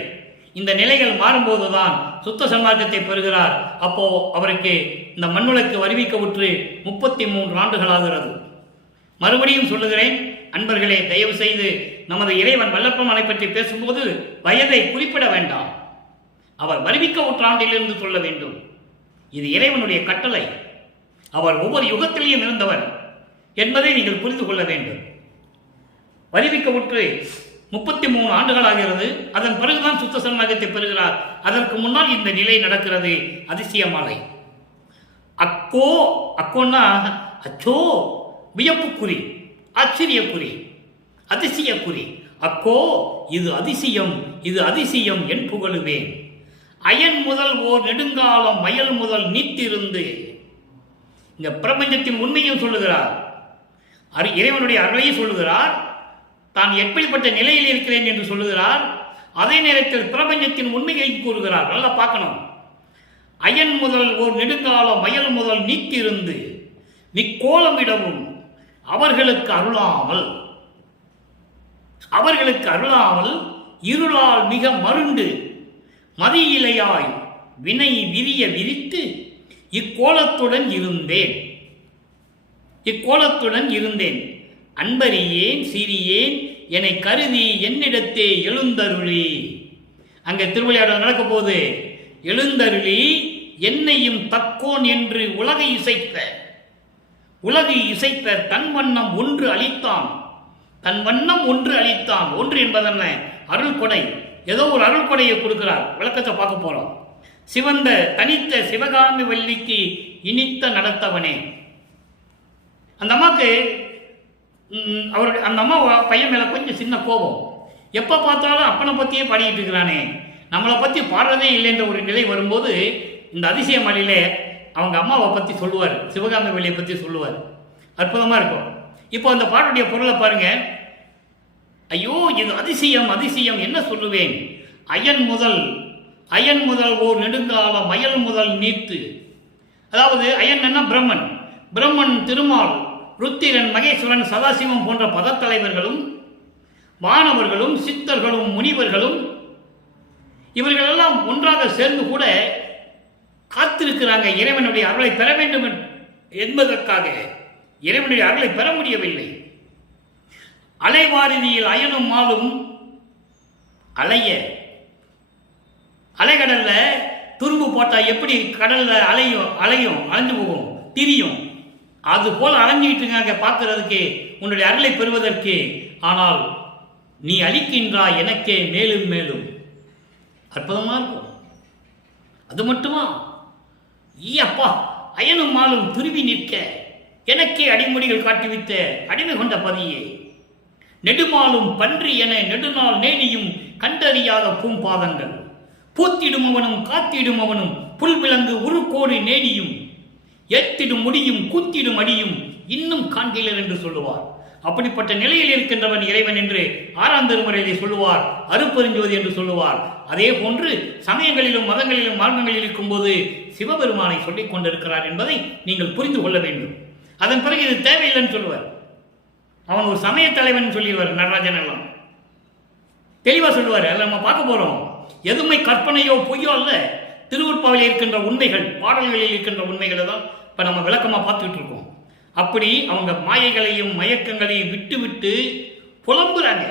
இந்த நிலைகள் மாறும்போதுதான் சுத்த சன்மார்க்கத்தை பெறுகிறார். அப்போ அவருக்கு இந்த மண்ணுலக்கு வருவிக்க உற்று 33 ஆண்டுகள் ஆகிறது. மறுபடியும் சொல்லுகிறேன் அன்பர்களே, தயவு செய்து நமது இறைவன் வல்லப்பெருமானை பற்றி பேசும்போது வயதை குறிப்பிட வேண்டாம். அவர் வருவிக்க உற்ற ஆண்டிலிருந்து சொல்ல வேண்டும். இது இறைவனுடைய கட்டளை. அவர் ஒவ்வொரு யுகத்திலேயும் இருந்தவர் என்பதை நீங்கள் புரிந்து கொள்ள வேண்டும். வருவிக்க உற்று 33 ஆண்டுகள் ஆகிறது. அதன் பிறகுதான் சுத்த சன்மார்க்கத்தை பெறுகிறார். அதற்கு முன்னால் இந்த நிலை நடக்கிறது. அதிசய மாலை. அக்கோன்னா அச்சோ, வியப்புக்குறி, ஆச்சரியக்குறி, அதிசயக்குறி. அக்கோ, இது அதிசயம், இது அதிசயம் என் புகழுவேன். அயன் முதல் ஓர் நெடுங்காலம் மயல் முதல் நீத்திருந்து. இந்த பிரபஞ்சத்தின் உண்மையும் சொல்லுகிறார், இறைவனுடைய அருளையும் சொல்லுகிறார், தான் எப்படிப்பட்ட நிலையில் இருக்கிறேன் என்று சொல்லுகிறார். அதே நேரத்தில் பிரபஞ்சத்தின் உண்மையை கூறுகிறார். நல்லா பார்க்கணும். அயன் முதல் ஓர் நெடுங்காலம் மயல் முதல் நீத்திருந்து நிக்கோலமிடவும் அவர்களுக்கு அருளாமல் இருளால் மிக மருண்டு மதியிலையாய் வினை விரிய விரித்து இக்கோலத்துடன் இருந்தேன். அன்பறியேன் சிறியேன் என்னை கருதி என்னிடத்தே எழுந்தருளி. அங்கே திருவிளையாடல் நடக்க போது எழுந்தருளி என்னையும் தக்கோன் என்று உலகை இசைத்த தன் வண்ணம் ஒன்று அளித்தான். ஒன்று என்பதென்ன? அருள் கொடை. ஏதோ ஒரு அருள் கொடையை கொடுக்கிறார். விளக்கத்தை பார்க்க போறோம். சிவந்த தனித்த சிவகாமி வள்ளிக்கு இனித்த நடத்தவனே. அந்த அம்மாக்கு அந்த அம்மா பையன் மேல கொஞ்சம் சின்ன கோபம். எப்ப பார்த்தாலும் அப்பனை பத்தியே பாடிக்கிட்டு இருக்கிறானே, நம்மளை பத்தி பாடுறதே இல்லைன்ற ஒரு நிலை வரும்போது இந்த அதிசய மாலையிலே அவங்க அம்மாவை பற்றி சொல்லுவார், சிவகாமி வள்ளியை பற்றி சொல்லுவார். அற்புதமாக இருக்கும். இப்போ அந்த பாட்டுடைய பொருளை பாருங்க. ஐயோ, இது அதிசயம், அதிசயம் என்ன சொல்லுவேன். அயன் முதல் ஓர் நெடுங்காலம் மயல் முதல் நீத்து. அதாவது அயன் என்ன? பிரம்மன், திருமால், ருத்திரன், மகேஸ்வரன், சதாசிவம் போன்ற பதத்தலைவர்களும் வானவர்களும் சித்தர்களும் முனிவர்களும் இவர்களெல்லாம் ஒன்றாக சேர்ந்து கூட காத்திருக்கிறாங்க இறைவனுடைய அருளை பெற வேண்டும் என்பதற்காக. இறைவனுடைய அருளை பெற முடியவில்லை. அலைவாரிதியில் அயனும் மாலும் அலைகடல்ல துரும்பு போட்டா எப்படி கடல்ல அலையும் அலைஞ்சு போகும், திரியும், அது போல அலைஞ்சிட்டு இருக்காங்க பார்க்கறதுக்கு, உன்னுடைய அருளை பெறுவதற்கு. ஆனால் நீ அளிக்கின்றாய் எனக்கே மேலும் மேலும். அற்புதமா இருக்கும். அது மட்டுமா? அப்பா, அயனும் மாலும் துருவி நிற்க எனக்கே அடிமொழிகள் காட்டிவித்த அடிமை கொண்ட பதியே. நெடுமாலும் பன்றி என நெடுநாள் நேடியும் கண்டறியாத பூம்பாதங்கள். பூத்திடும் அவனும் காத்திடும் அவனும் புல்விலங்கு உருக்கோடு நேடியும் ஏத்திடும் முடியும் கூத்திடும் அடியும் இன்னும் காண்கிறர் என்று சொல்லுவார். அப்படிப்பட்ட நிலையில் இருக்கின்றவன் இறைவன் என்று 6ஆம் திருமுறையிலே சொல்லுவார். அருட்பெருஞ்சோதி என்று சொல்லுவார். அதே போன்று சமயங்களிலும் மதங்களிலும் மார்க்கங்களில் இருக்கும்போது சிவபெருமானை சொல்லிக் கொண்டிருக்கிறார் என்பதை நீங்கள் புரிந்து கொள்ள வேண்டும். அதன் பிறகு இது தேவையில்லைன்னு சொல்லுவார். அவன் ஒரு சமய தலைவன் சொல்லிடுவார். நடராஜன் எல்லாம் தெளிவாக சொல்லுவார். அதில் நம்ம பார்க்க போறோம். எதுவுமே கற்பனையோ பொய்யோ அல்ல. திருவுட்பாவில் இருக்கின்ற உண்மைகள், பாடல்களில் இருக்கின்ற உண்மைகளை தான் இப்போ நம்ம விளக்கமாக பார்த்துக்கிட்டு இருக்கோம். அப்படி அவங்க மாயைகளையும் மயக்கங்களையும் விட்டு விட்டு புலம்புறாங்க.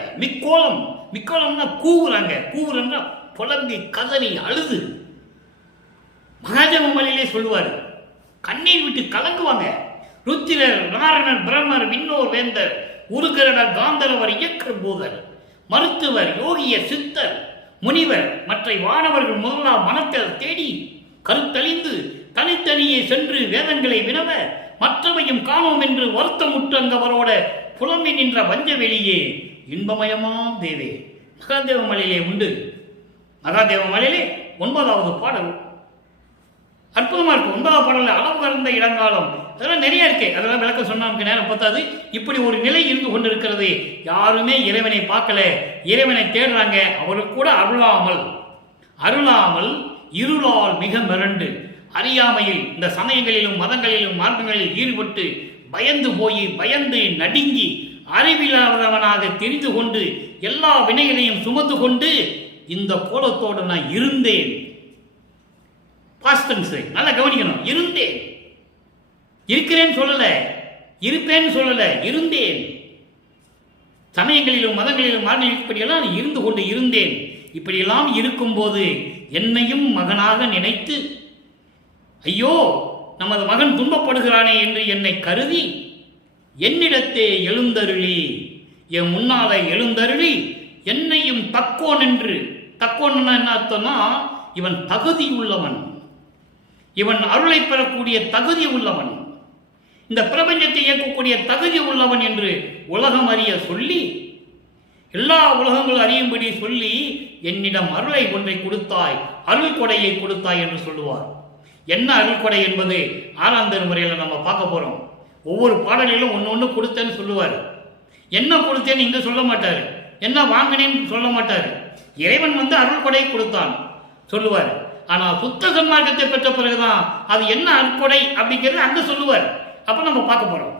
மிக்கோலம்னா கூவுறன்னா புலம்பி கதறி அழுது மகாஜபமலையிலே சொல்லுவார். கண்ணீர் விட்டு கலங்குவாங்க. ருத்திரர், நாரணர், பிரம்மர், விண்ணோர், வேந்தர், உருகரடர், காந்தரவர், இயக்கர், பூதர், மருத்துவர், யோகியர், சித்தர், முனிவர், மற்ற வானவர்கள் முதலாம் மனத்தில் தேடி கருத்தழிந்து தனித்தனியே சென்று வேதங்களை வினவ மற்றவையும் காணோம் என்று வருத்தமுற்று அங்கவரோட புலம்பி நின்ற வஞ்சவெளியே இன்பமயமாம் தேவே. மகாதேவ மலையிலே உண்டு. மகாதேவ மலையிலே 9வது பாடல் அற்புதமா இருக்கு. 9வது பாடல அளவு கலந்த இடங்காலம் அதெல்லாம் நிறைய இருக்கு. அதெல்லாம் விளக்க சொன்னா நமக்கு நேரம் பத்தாது. இப்படி ஒரு நிலை இருந்து கொண்டிருக்கிறது. யாருமே இறைவனை பார்க்கல, இறைவனை தேடுறாங்க. அவருக்கு கூட அருளாமல் இருளால் மிக மிரண்டு அறியாமையில் இந்த சமயங்களிலும் மதங்களிலும் மார்க்கங்களில் ஈடுபட்டு பயந்து நடுங்கி அறிவில்லாதவனாக தெரிந்து கொண்டு எல்லா வினைகளையும் சுமந்து கொண்டு இந்த கோலத்தோடு நான் இருந்தேன். நல்லா கவனிக்கணும். இருந்தேன், இருக்கிறேன்னு சொல்லல, இருப்பேன்னு சொல்லல, இருந்தேன். சமயங்களிலும் மதங்களிலும் மார்க்கங்களிலும் இப்படியெல்லாம் இருந்து கொண்டு இருந்தேன். இப்படியெல்லாம் இருக்கும்போது என்னையும் மகனாக நினைத்து ஐயோ நமது மகன் துன்பப்படுகிறானே என்று என்னை கருதி என்னிடத்தே எழுந்தருளி, என் முன்னால எழுந்தருளி என்னையும் தக்கோன் என்று. தக்கோன் என்ன அர்த்தம்னா இவன் தகுதி உள்ளவன், இவன் அருளை பெறக்கூடிய தகுதி உள்ளவன், இந்த பிரபஞ்சத்தை இயக்கக்கூடிய தகுதி உள்ளவன் என்று உலகம் அறிய சொல்லி, எல்லா உலகங்களும் அறியும்படி சொல்லி என்னிடம் அருளை ஒன்றை கொடுத்தாய், அருள் கொடையை கொடுத்தாய் என்று சொல்லுவார். என்ன அருள் கொடை என்பது 6ஆம் திருமுறையில் நம்ம பார்க்க போறோம். ஒவ்வொரு பாடலிலும் ஒன்று கொடுத்தேன்னு சொல்லுவார். என்ன கொடுத்தேன்னு இங்க சொல்ல மாட்டாரு, என்ன வாங்கினேன்னு சொல்ல மாட்டாரு. இறைவன் அருள் கொடை கொடுத்தான் சொல்லுவார். ஆனா சுத்த சன்மார்க்கத்தை பெற்ற பிறகுதான் அது என்ன அருட்கொடை அப்படிங்கிறது அங்க சொல்லுவார். அப்ப நம்ம பார்க்க போறோம்.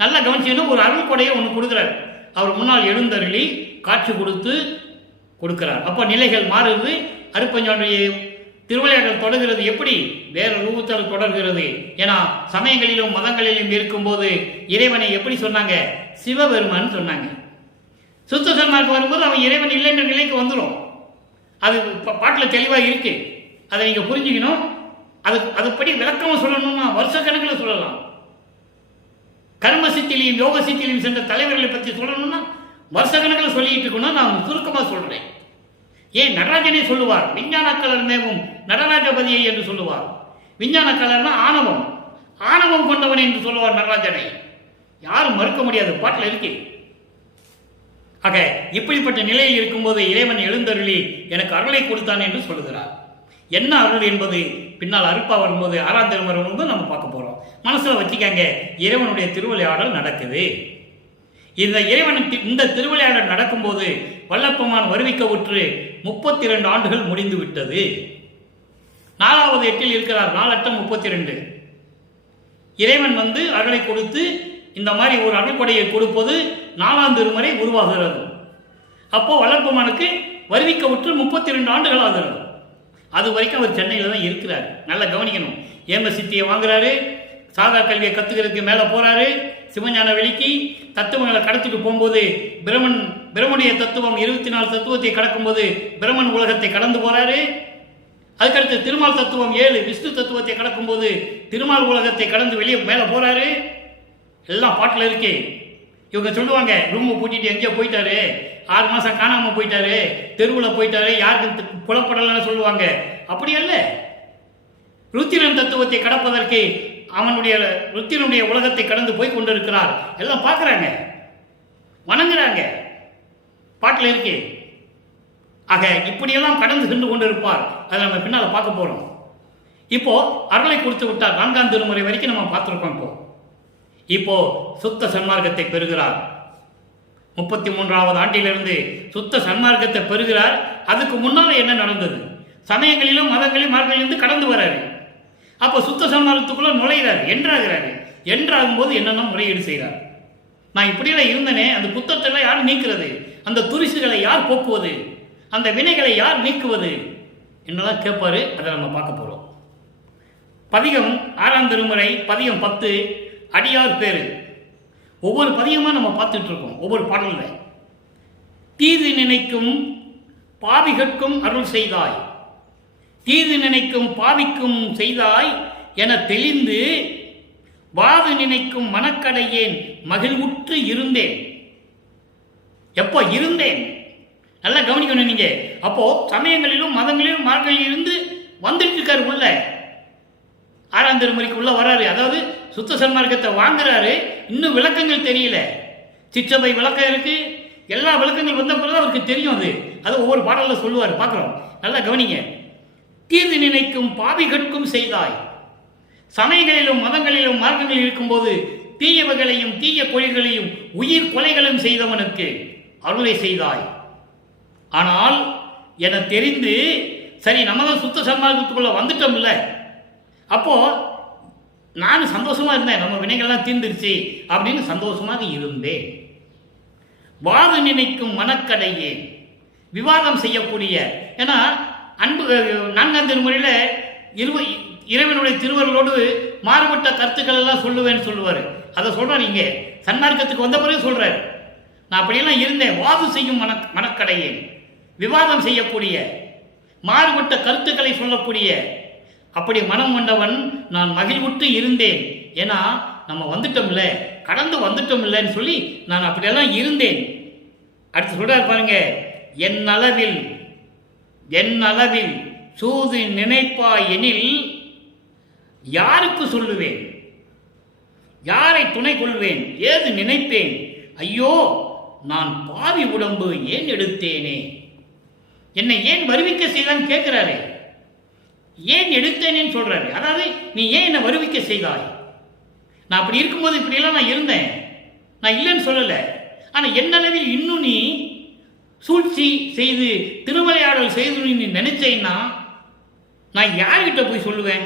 நல்லா கவனிச்சீங்கன்னா ஒரு அருள் கொடையை ஒன்று கொடுக்குறார். அவர் முன்னால் எழுந்தருளி காட்சி கொடுக்கிறார். அப்ப நிலைகள் மாறுது. அருட்பெருஞ்சோதியுடைய திருவிளையாடல் தொடர்கிறது. எப்படி? வேற ரூபத்தில் தொடர்கிறது. ஏன்னா சமயங்களிலும் மதங்களிலும் இருக்கும்போது இறைவனை எப்படி சொன்னாங்க? சிவபெருமான் சொன்னாங்க. சுத்த சன்மார்க்கம் வரும்போது அவன் இறைவன் இல்லை என்ற நிலைக்கு வந்துடும். அது பாட்டில் தெளிவாக இருக்கு. அதை நீங்க புரிஞ்சுக்கணும். அதுபடி விளக்கமாக சொல்லணும்னா வருஷ கணக்கில் சொல்லலாம். கர்ம சித்திலையும் யோக சித்திலையும் சென்ற தலைவர்களை பற்றி சொல்லணும்னா வருஷ கணக்கில் சொல்லிட்டு இருக்கணும். நான் சுருக்கமாக சொல்றேன். ஏன் நடராஜனே சொல்லுவார், விஞ்ஞான கலர் மேவும் நடராஜபதியை என்று சொல்லுவார். விஞ்ஞான கலர்னா ஆணவம் கொண்டவன் என்று சொல்லுவார் நடராஜனை. யாரும் மறுக்க முடியாது, பாட்டில் இருக்கு. ஆக இப்படிப்பட்ட நிலையில் இருக்கும்போது இறைவன் எழுந்தருளி எனக்கு அருளை கொடுத்தான் என்று சொல்லுகிறார். என்ன அருள் என்பது பின்னால் அருப்பா வரும்போது 6ஆம் திருமுறை வரும்போது நம்ம பார்க்க போறோம். மனசுல வச்சுக்காங்க, இறைவனுடைய திருவிளையாடல் நடக்குது. இந்த திருவிளையாடல் நடக்கும்போது வல்லப்பெருமான் வருவிக்க உற்று 32 ஆண்டுகள் முடிந்து விட்டது. 4வது எட்டில் இருக்கிறார். 4 32. இறைவன் அருளை கொடுத்து இந்த மாதிரி ஒரு அருள்கொடையை கொடுப்பது 4ஆம் திருமுறை உருவாகிறது. அப்போ வல்லப்பெருமானுக்கு வருவிக்க உற்று 32 ஆண்டுகள் ஆகிறது. அது வரைக்கும் அவர் சென்னையில் தான் இருக்கிறார். நல்லா கவனிக்கணும். ஏம சித்தியை வாங்குறாரு, சாதா கல்வியை கத்துக்கிறதுக்கு மேலே போறாரு. சிவஞான வெளிக்கு தத்துவங்களை கடத்திட்டு போகும்போது பிரமனுடைய தத்துவம் 24 தத்துவத்தை கடக்கும்போது பிரமன் உலகத்தை கடந்து போறாரு. அதுக்கடுத்து திருமால் தத்துவம் 7 விஷ்ணு தத்துவத்தை கடக்கும்போது திருமால் உலகத்தை கடந்து வெளியே மேலே போறாரு. எல்லாம் பாட்டில் இருக்கு. இவங்க சொல்லுவாங்க, ரூமை பூட்டிட்டு எங்கேயோ போயிட்டாரு, 6 மாசம் காணாம போயிட்டாரு, தெருவில் போயிட்டாரு, யாருக்கு புலப்படலன்னு சொல்லுவாங்க. அப்படி அல்ல. ருத்திரன் தத்துவத்தை கடப்பதற்கு அவனுடைய ருத்திரனுடைய உலகத்தை கடந்து போய் கொண்டிருக்கிறார். எல்லாம் பார்க்குறாங்க, வணங்குறாங்க, பாட்டில் இருக்கு. ஆக இப்படியெல்லாம் கடந்து சென்று கொண்டிருப்பார். அதை நம்ம பின்னால் பார்க்க போறோம். இப்போ அருளை கொடுத்து விட்டார். 4ஆம் திருமுறை வரைக்கும் நம்ம பார்த்துருக்கோம். இப்போ சுத்த சன்மார்க்கத்தை பெறுகிறார். 33வது ஆண்டிலிருந்து சுத்த சன்மார்க்கத்தை பெறுகிறார். அதுக்கு முன்னால் என்ன நடந்தது? சமயங்களிலும் மதங்களிலும் மார்க்கங்களிலிருந்து கடந்து வராரு. அப்போ சுத்த சன்மார்க்கத்துக்குள்ள நுழைகிறார், என்றாகிறாரு. என்றாகும்போது என்னென்ன முறையீடு செய்கிறார். நான் இப்படியெல்லாம் இருந்தனே, அந்த குத்தத்தெல்லாம் யார் நீக்கிறது? அந்த துரிசுகளை யார் போக்குவது? அந்த வினைகளை யார் நீக்குவது என்னதான் கேட்பாரு. அதை நம்ம பார்க்க போறோம். பதிகம் 6ஆம் திருமுறை, பதிகம் 10, அடியார் பேரு. ஒவ்வொரு பதிகமா நம்ம பார்த்துட்டு இருக்கோம். ஒவ்வொரு பாடல்ல தீது நினைக்கும் பாவிகட்கும் அருள் செய்தாய், தீது நினைக்கும் பாவிக்கும் செய்தாய் என தெளிந்து வாது நினைக்கும் மனக்கடையேன் மகிழ்வுற்று இருந்தேன். எப்போ இருந்தேன்? நல்லா கவனிக்கணும் நீங்க. அப்போ சமயங்களிலும் மதங்களிலும் மார்க்கங்களிலும் இருந்து வந்துட்டு இருக்காரு உள்ள. 6ஆம் திருமுறைக்கு உள்ள வராரு. அதாவது சுத்த சன்மார்க்கத்தை வாங்குறாரு. இன்னும் விளக்கங்கள் தெரியல. சிற்றபை விளக்கம் இருக்கு. எல்லா விளக்கங்கள் வந்த பிறகு அவருக்கு தெரியும். அது ஒவ்வொரு பாடல்ல சொல்லுவார். பார்க்கிறோம். நல்லா கவனிங்க. தீது நினைக்கும் பாவிகட்கும் செய்தாய். சமயங்களிலும் மதங்களிலும் மார்க்கங்களில் இருக்கும்போது தீயவர்களையும் தீய கொலைகளையும் உயிர் கொலைகளும் செய்தவனுக்கு அருளை செய்தாய். ஆனால் என தெரிந்து, சரி நம்ம தான் சுத்த சன்மார்க்கத்துக்குள்ள வந்துட்டோம்ல, அப்போ நான் சந்தோஷமா இருந்தேன், நம்ம வினைகள்லாம் தீர்ந்துருச்சு அப்படின்னு சந்தோஷமாக இருந்தேன். வாது நினைக்கும் மனக்கடையே, விவாதம் செய்யக்கூடிய. ஏன்னா அன்பு 4ஆம் திருமுறையில இறைவனுடைய திருவருளோடு மாறுபட்ட கருத்துக்கள் எல்லாம் சொல்லுவேன்னு சொல்லுவார். அதை சொல்றாரு. இங்க சன்மார்க்கத்துக்கு வந்த பிறகு சொல்றாரு, நான் அப்படியெல்லாம் இருந்தேன். வாது செய்யும் மனக்கடையே, விவாதம் செய்யக்கூடிய, மாறுபட்ட கருத்துக்களை சொல்லக்கூடிய அப்படி மனம் கொண்டவன் நான் மகிழ்வுற்று இருந்தேன். ஏன்னா நம்ம வந்துட்டோம்ல, கடந்து வந்துட்டோம்லன்னு சொல்லி நான் அப்படியெல்லாம் இருந்தேன். அடுத்து சொல்றாரு பாருங்க, என் அளவில் சூது நினைப்பா எனில் யாருக்கு சொல்லுவேன், யாரை துணை கொள்வேன், ஏது நினைப்பேன், ஐயோ நான் பாவி உடம்பு ஏன் எடுத்தேனே, என்னை ஏன் வருவிக்க செய்தான் கேட்கிறாரு. ஏன் எடுத்தேனேன்னு சொல்றாரு. அதாவது நீ ஏன் என்னை வருவிக்க செய்தாய்? நான் அப்படி இருக்கும்போது இப்படியெல்லாம் நான் இருந்தேன், நான் இல்லைன்னு சொல்லலை. ஆனால் என்னளவில் இன்னும் நீ சூழ்ச்சி செய்து திருவிளையாடல் செய்து நீ நினைச்சேன்னா நான் யார்கிட்ட போய் சொல்லுவேன்?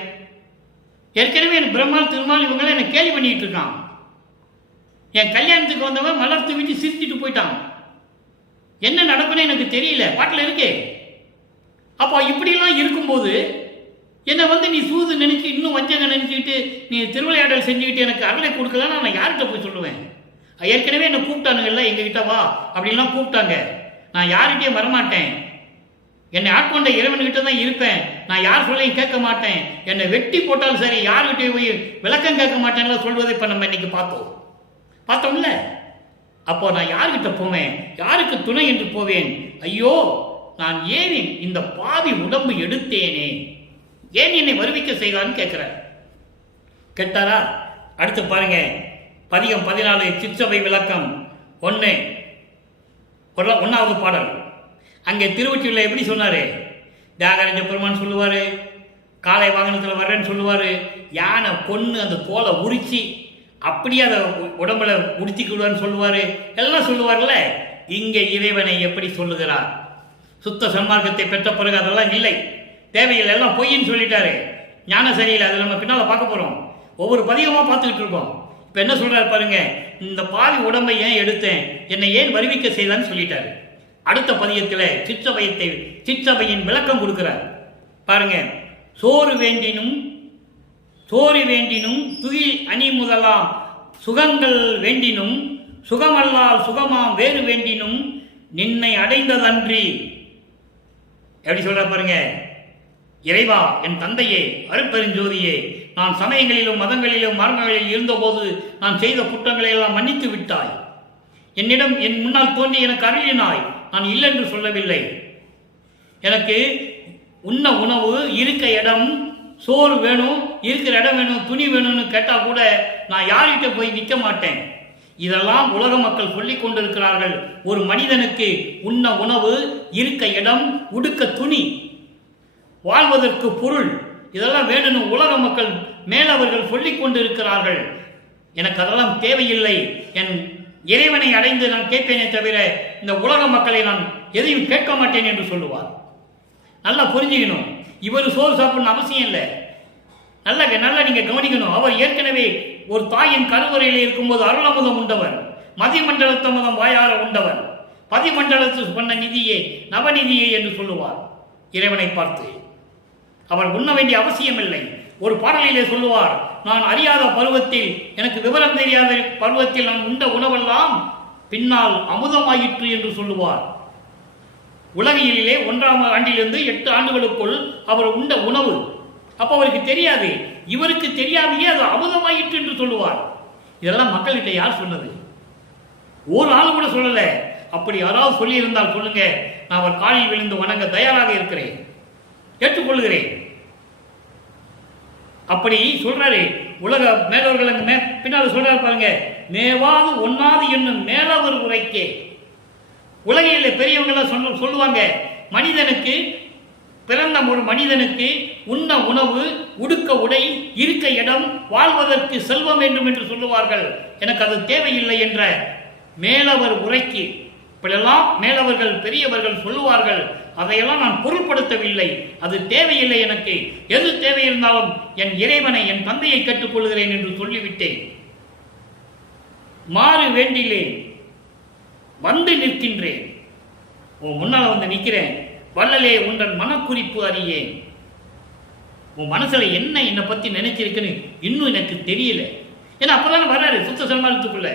ஏற்கனவே எனக்கு பிரம்மாள் திருமால் இவங்களாம் என்னை கேள்வி பண்ணிட்டு இருக்கான். என் கல்யாணத்துக்கு வந்தவன் மலர்த்து விட்டு சிரிச்சிட்டு போயிட்டான். என்ன நடக்குன்னு எனக்கு தெரியல, பாட்டில் இருக்கே. அப்போ இப்படிலாம் இருக்கும்போது என்னை நீ சூது நினைச்சு இன்னும் வஞ்சக நினைச்சுக்கிட்டு நீ திருவிளையாடல் செஞ்சுக்கிட்டு எனக்கு அருளை கொடுக்கலன்னா நான் யார்கிட்ட போய் சொல்லுவேன்? ஏற்கனவே என்னை கூப்பிட்டானுங்கல்ல, எங்ககிட்ட வா அப்படின்லாம் கூப்பிட்டாங்க. நான் யார்கிட்டயும் வரமாட்டேன். என்னை ஆட்கொண்ட இறைவன்கிட்ட தான் இருப்பேன். நான் யார் சொல்லையும் கேட்க மாட்டேன். என்னை வெட்டி போட்டாலும் சரி யார்கிட்டயும் போய் விளக்கம் கேட்க மாட்டேன்லாம் சொல்வதை இப்போ நம்ம இன்னைக்கு பார்த்தோம்ல. அப்போ நான் யார்கிட்ட போவேன்? யாருக்கு துணை என்று போவேன்? ஐயோ நான் ஏன் இந்த பாவி உடம்பு எடுத்தேனே, ஏன் என்னை வருவிக்க செய்தான்னு கேட்கிறார். கேட்டாரா? அடுத்து பாருங்க, பதிகம் 14 சிற்றபை விளக்கம் 1வது பாடல். அங்கே திருவொற்றியூர்ல எப்படி சொன்னாரு? தியாகராஜ பெருமான் சொல்லுவாரு, காலை வாகனத்தில் வர்றேன்னு சொல்லுவாரு, யானை பொண்ணு அந்த தோலை உரிச்சு அப்படியே அதை உடம்புல உடுத்திக்கிடுவான்னு சொல்லுவாரு, எல்லாம் சொல்லுவார்ல. இங்கே இறைவனை எப்படி சொல்லுகிறார்? சுத்த சன்மார்க்கத்தை பெற்ற பிறகு அதெல்லாம் இல்லை, தேவையில்லை, எல்லாம் பொய்ன்னு சொல்லிட்டாரு. ஞான சரியில்லை. அதை நம்ம பின்னால் பார்க்க போறோம். ஒவ்வொரு பதிகமாக பார்த்துக்கிட்டு இருக்கோம். இப்போ என்ன சொல்றாரு பாருங்க, இந்த பாவி உடம்பை ஏன் எடுத்தேன், என்னை ஏன் வருவிக்க செய்தான்னு சொல்லிட்டாரு. அடுத்த பதிகத்தில் சிற்றபையின் விளக்கம் கொடுக்கிறார் பாருங்க. சோறு வேண்டினும் துயில் அணி முதலாம் சுகங்கள் வேண்டினும் சுகமல்லால் சுகமாம் வேறு வேண்டினும் நின்னை அடைந்ததன்றி. எப்படி சொல்ற பாருங்க, இறைவா என் தந்தையே அருட்பெருஞ்சோதியே, நான் சமயங்களிலும் மதங்களிலும் மார்க்கங்களில் இருந்தபோது நான் செய்த குற்றங்களை எல்லாம் மன்னித்து விட்டாய். என்னிடம் என் முன்னால் தோன்றி எனக்கு அருளினாய். நான் இல்லைன்று சொல்லவில்லை. எனக்கு உண்ண உணவு, இருக்க இடம், சோறு வேணும், இருக்கிற இடம் வேணும், துணி வேணும்னு கேட்டால் கூட நான் யார்கிட்ட போய் நிற்க மாட்டேன். இதெல்லாம் உலக மக்கள் சொல்லிக் கொண்டிருக்கிறார்கள். ஒரு மனிதனுக்கு உண்ண உணவு, இருக்க இடம், உடுக்க துணி, வாழ்வதற்கு பொருள், இதெல்லாம் வேணும்னு உலக மக்கள் மேலவர்கள் சொல்லிக் கொண்டிருக்கிறார்கள். எனக்கு அதெல்லாம் தேவையில்லை. என் இறைவனை அடைந்து நான் கேட்பேனே தவிர இந்த உலக மக்களை நான் எதையும் கேட்க மாட்டேன் என்று சொல்லுவார். நல்லா புரிஞ்சுக்கணும். இவர் சோறு சாப்பிடணும் அவசியம் இல்லை. நல்லா நீங்க கவனிக்கணும். அவர் ஏற்கனவே ஒரு தாயின் கருவறையில் இருக்கும்போது அருளமுதம் உண்டவர், மதிமண்டலத்தமுதம் வாயார உண்டவர், பதிமண்டலத்து பண்ண நிதியே நவநிதியே என்று சொல்லுவார் இறைவனை பார்த்து. அவர் உண்ண வேண்டிய அவசியம் இல்லை. ஒரு பாடலிலே சொல்லுவார், நான் அறியாத பருவத்தில், எனக்கு விவரம் தெரியாத பருவத்தில் நான் உண்ட உணவெல்லாம் பின்னால் அமுதமாயிற்று என்று சொல்லுவார். உலகிலே 1ஆம் ஆண்டிலிருந்து 8 ஆண்டுகளுக்குள் அவர் உண்ட உணவு, அப்ப அவருக்கு தெரியாது. இவருக்கு தெரியாமையே அது அமுதமாயிற்று என்று சொல்லுவார். இதெல்லாம் மக்கள்கிட்ட யார் சொன்னது? ஒரு ஆள் கூட சொல்லல. அப்படி யாராவது சொல்லி இருந்தால் சொல்லுங்க, நான் அவர் காலில் விழுந்து வணங்க தயாராக இருக்கிறேன், ஏற்றுக்கொள்கிறேன். அப்படி சொல்றாரு. உலக மேலவர்கள் பின்னால் சொல்றாரு பாருங்க, மேவாது ஒன்னாது என்னும் மேலவர் உரைக்கே. உலகில் பெரியவங்க எல்லாம் சொல்லுவாங்க, மனிதனுக்கு பிறந்த ஒரு மனிதனுக்கு உண்ண உணவு, உடுக்க உடை, இருக்க இடம், வாழ்வதற்கு செல்வம் வேண்டும் என்று சொல்லுவார்கள். எனக்கு அது தேவையில்லை என்ற மேலவர் உரைக்கு இப்படியெல்லாம் மேலவர்கள் பெரியவர்கள் சொல்லுவார்கள். அதையெல்லாம் நான் பொருட்படுத்தவில்லை. அது தேவையில்லை. எனக்கு எது தேவை இருந்தாலும் என் இறைவனை, என் தந்தையை கற்றுக்கொள்கிறேன் என்று சொல்லிவிட்டேன். மாறு வேண்டிலேன், வந்து நிற்கின்றேன். உன் முன்னால வந்து நிற்கிறேன். வள்ளலே உங்கள் மனக்குறிப்பு அறியேன். உன் மனசுல என்ன என்னை பத்தி நினைச்சிருக்குன்னு இன்னும் எனக்கு தெரியல. ஏன்னா அப்பதான் வர்றாரு சுத்த சன்மார்க்கத்துக்குள்ள.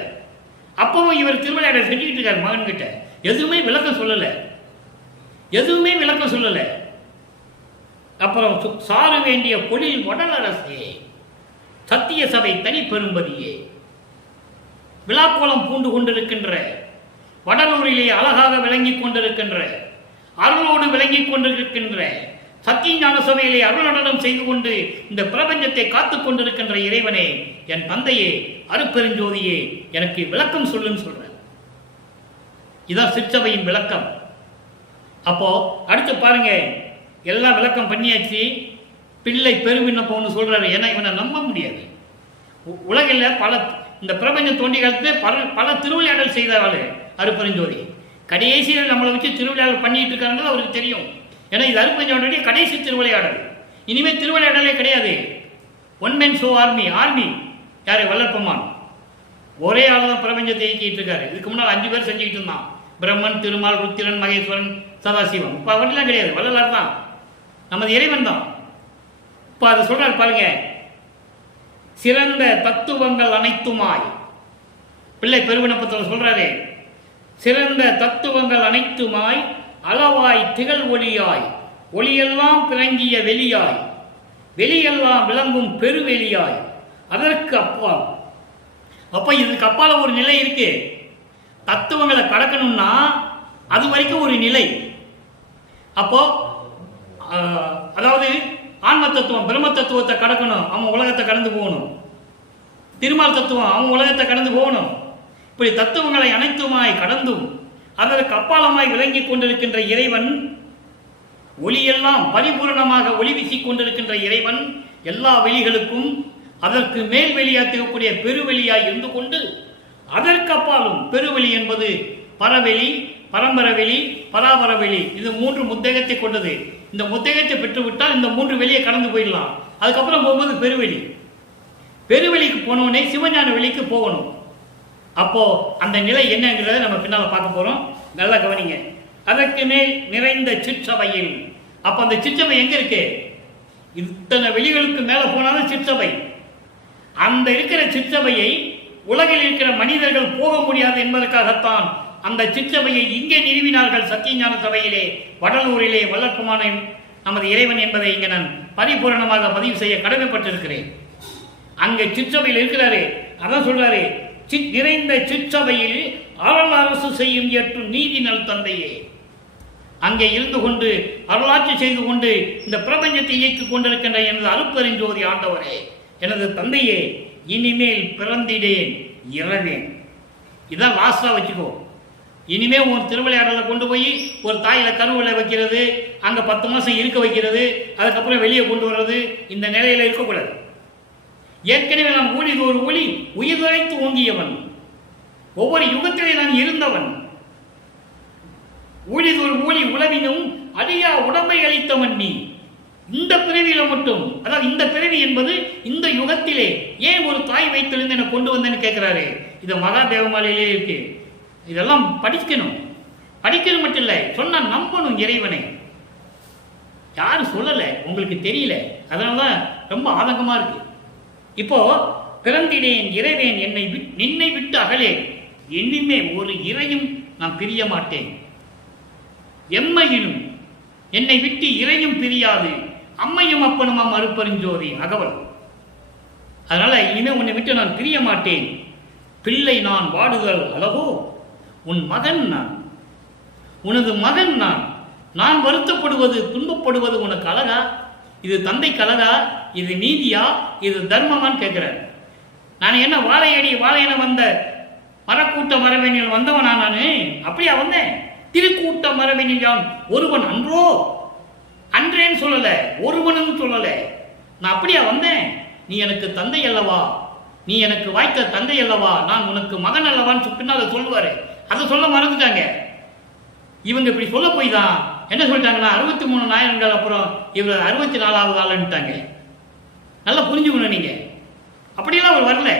அப்பவும் இவர் திருவிளையாடல் செஞ்சுக்கிட்டு இருக்காரு மகன்கிட்ட. எதுவுமே விளக்கம் சொல்லல. அப்புறம் சாறு வேண்டிய பொழில் வடலரசே, சத்திய சபை தனி பெரும்பதியே, விழாக்கோலம் பூண்டு கொண்டிருக்கின்ற, வடலூரிலே அழகாக விளங்கிக் கொண்டிருக்கின்ற, அருளோடு விளங்கிக் கொண்டிருக்கின்ற, சத்திய ஞான சபையிலே அருள் நடனம் செய்து கொண்டு இந்த பிரபஞ்சத்தை காத்துக் கொண்டிருக்கின்ற இறைவனே, என் தந்தையே, அருட்பெருஞ்சோதியே, எனக்கு விளக்கம் சொல்லுன்னு சொல்ற. இதான் சிற்சபையின் விளக்கம். அப்போ அடுத்து பாருங்க, எல்லாம் விளக்கம் பண்ணியாச்சு. பிள்ளை பெருவிண்ணப்பம்னு சொல்றாரு. ஏன்னா இவனை நம்ப முடியாது. உலகில் இந்த பிரபஞ்சம் தோண்டி காலத்துல பல திருவிளையாடல் செய்தவாள் அருட்பெருஞ்சோதி. கடைசியில் நம்மளை வச்சு திருவிளையாடல் பண்ணிட்டு இருக்காங்க அவருக்கு தெரியும். ஏன்னா இது அருட்பெருஞ்சோதியுடைய கடைசி திருவிளையாடல். இனிமேல் திருவிளையாடலே கிடையாது. ஒன் மேன் ஷோ ஆர்மி யாரு? வல்லற்பமான். ஒரே ஆள் தான் பிரபஞ்சத்தை இயக்கிட்டு இருக்காரு. இதுக்கு முன்னால் 5 பேர் செஞ்சுக்கிட்டு இருந்தான். பிரம்மன், திருமால், ருத்திரன், மகேஸ்வரன், சதாசிவம். இப்போ அவர்லாம் கிடையாது. வள்ளலார் தான், நமது இறைவன் தான். இப்போ அதை சொல்றாரு பாருங்க, சிறந்த தத்துவங்கள் அனைத்துமாய். பிள்ளை பெருவிண்ணப்பத்தில் சொல்றாரு, சிறந்த தத்துவங்கள் அனைத்துமாய், அளவாய் திகழ் ஒளியாய், ஒளியெல்லாம் பிறங்கிய வெளியாய், வெளியெல்லாம் விளங்கும் பெருவெளியாய், அதற்கு அப்பால். அப்ப இதுக்கு அப்பால ஒரு நிலை இருக்கு. தத்துவங்களை கடக்கணும்னா அது வரைக்கும் ஒரு நிலை. அப்போ அதாவது ஆன்ம தத்துவம், பிரம்ம தத்துவத்தை கடக்கணும், அவன் உலகத்தை கடந்து போகணும். திருமால் தத்துவம், அவன் உலகத்தை கடந்து போகணும். இப்படி தத்துவங்களை அனைத்துமாய் கடந்தும் அதற்கு அப்பாலமாய் விளங்கிக் கொண்டிருக்கின்ற இறைவன், ஒளியெல்லாம் பரிபூரணமாக ஒளி வீசிக் கொண்டிருக்கின்ற இறைவன், எல்லா வெளிகளுக்கும் அதற்கு மேல் வெளியாகக்கூடிய பெருவெளியாய் இருந்து கொண்டு, அதற்கு அப்பாலும் பெருவெளி என்பது பரவெளி, பரம்பரவெளி, பராபரவெளி. இது 3 முத்தகத்தை கொண்டது. இந்த முத்தகத்தை பெற்றுவிட்டால் இந்த 3 வெளியை கடந்து போயிடலாம். அதுக்கப்புறம் போகும்போது பெருவெளி. பெருவெளிக்கு போனோடனே சிவஞான வெளிக்கு போகணும். அப்போ அந்த நிலை என்னங்கிறத நம்ம பின்னால பார்க்க போறோம். நல்லா கவனிங்க. அதற்கு மேல் நிறைந்த சிற்சபையில். அப்ப அந்த சிற்சபை எங்க இருக்கு? இத்தனை வெளிகளுக்கு மேல போனாலும் சிற்சபை. அந்த இருக்கிற சிற்சபையை உலகில் இருக்கிற மனிதர்கள் போக முடியாது என்பதற்காகத்தான் அந்த சிற்சபையை இங்கே நிறுவினார்கள். சத்தியஞான சபையிலே, வடலூரிலே வல்லற்பமான நமது இறைவன் என்பதை இங்கே நான் பரிபூரணமாக பதிவு செய்ய கடமைப்பட்டிருக்கிறேன். அங்கே சிற்சபையில் இருக்கிறாரு. அதான் சொல்றாரு, நிறைந்த சிற்சபையில் அருள் அரசு செய்யும் ஏற்றும் நீதி நல் தந்தையே. அங்கே இருந்து கொண்டு அருளாட்சி செய்து கொண்டு இந்த பிரபஞ்சத்தை இயக்கிக் கொண்டிருக்கின்ற எனது அருட்பெருஞ்சோதி ஆண்டவரே, எனது தந்தையே, இனிமேல் பிறந்திடேன் இறவேன். இதான் லாஸ்டா வச்சுக்கோ. இனிமே உன் திருவிளையாடலை கொண்டு போய் ஒரு தாயில கருவில வைக்கிறது, அங்க 10 மாசம் இருக்க வைக்கிறது, அதுக்கப்புறம் வெளியே கொண்டு வர்றது, இந்த நிலையில இருக்கக்கூடாது. ஏற்கனவே நான் ஊழிதோர் ஒளி உயிர்வரைத்து ஓங்கியவன். ஒவ்வொரு யுகத்திலே நான் இருந்தவன். ஊழிதோர் ஒளி உளவினும் அழியா உடம்பை அளித்தவன் நீ. இந்த பிறவியில மட்டும், அதாவது இந்த பிறவி என்பது இந்த யுகத்திலே ஏன் ஒரு தாய் வயிற்றிலிருந்து என்னை கொண்டு வந்தேன்னு கேட்கிறாரு. இது மகாதேவமாலையிலே இருக்கு. இதெல்லாம் படிக்கணும். படிக்கணும் மட்டும் இல்லை, சொன்னா நம்பணும் இறைவனை. யாரும் சொல்லலை, உங்களுக்கு தெரியல, அதனாலதான் ரொம்ப ஆதங்கமா இருக்கு. இப்போ பிறந்தினேன் இறைவேன் நின்னை விட்டு அகலே, இனிமே ஒரு இறையும் நான் பிரிய மாட்டேன். எம்மையிலும் என்னை விட்டு இறையும் பிரியாது, அம்மையும் அப்பனுமா மறுப்பறிஞ்சோதி அகவல். அதனால இனிமே உன்னை விட்டு நான் பிரிய மாட்டேன். பிள்ளை நான் வாடுதல் அழகோ, உன் மகன் நான், உனது மகன் நான். நான் வருத்தப்படுவது துன்பப்படுவது உனக்கு அழகா? இது தந்தைக்கு அழகா? இது நீதியா? இது தர்மமான்னு கேட்கிறேன். நான் என்ன வாழையடி வாழையன வந்த மரக்கூட்ட மரவேணியில் வந்தவனா? நானு அப்படியா வந்தேன்? திருக்கூட்ட மரவேணில் யான் ஒருவன் அன்றோ? அன்றேன்னு சொல்லல, ஒருவனும் சொல்லல. நான் அப்படியா வந்தேன்? நீ எனக்கு தந்தை அல்லவா, நீ எனக்கு வாய்த்த தந்தை அல்லவா, நான் உனக்கு மகன் அல்லவான்னு பின்னால சொல்லுவாரு. அதை சொல்ல மறந்துட்டாங்க இவங்க. இப்படி சொல்ல போய் தான் என்ன சொல்லிட்டாங்கன்னா 63 நாயகங்கள் அப்புறம் இவர் 64வது ஆளுன்ட்டாங்க. நல்லா புரிஞ்சுக்கணும் நீங்க. அப்படியெல்லாம் அவர் வரல.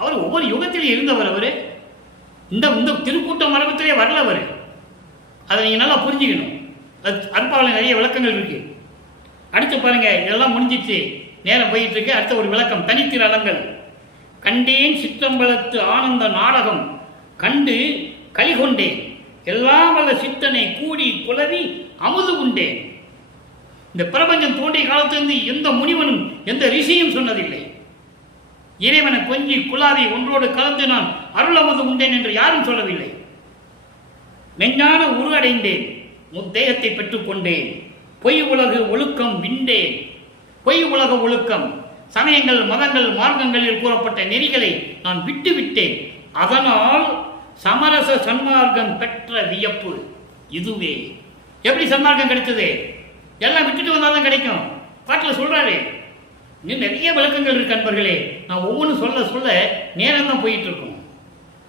அவர் ஒவ்வொரு யுகத்திலும் இருந்தவர். அவரு இந்த திருக்கூட்ட மரபத்திலே வரல அவர். அதை நீங்க நல்லா புரிஞ்சுக்கணும். அற்பாவில் நிறைய விளக்கங்கள் இருக்கு. அடுத்து பாருங்க, இதெல்லாம் முடிஞ்சிச்சு, நேரம் போயிட்டு இருக்கு. அடுத்த ஒரு விளக்கம், தனித்திரளங்கள். கண்டேன் சிற்றம்பலத்து ஆனந்த நாடகம் கண்டு கலிகொண்டேன், எல்லாம் வல்ல சித்தனை கூடி குலவி அமுது உண்டேன். இந்த பிரபஞ்சம் தோன்றிய காலத்திலிருந்து எந்த முனிவனும் எந்த ரிஷியும் சொன்னதில்லை, இறைவனை கொஞ்சி குலாவி ஒன்றோடு கலந்து நான் அருளமுது உண்டேன் என்று யாரும் சொல்லவில்லை. மெஞ்ஞான உருவடைந்தேன், முத்தேகத்தை பெற்றுக்கொண்டேன், பொய் உலகு ஒழுக்கம் விண்டேன். பொய் உலக ஒழுக்கம், சமயங்கள் மதங்கள் மார்க்கங்களில் கூறப்பட்ட நெறிகளை நான் விட்டுவிட்டேன். அதனால் சமரச சன்மார்க்கம் பெற்ற வியப்பு இதுவே. எப்படி சன்மார்க்கம் கிடைச்சது? எல்லாம் விட்டுட்டு வந்தால்தான் கிடைக்கும். பாட்டில் சொல்றாரு. இன்னும் நிறைய விளக்கங்கள் இருக்கு அன்பர்களே. நான் ஒவ்வொன்றும் சொல்ல சொல்ல நேரம் தான் போயிட்டு இருக்கும்.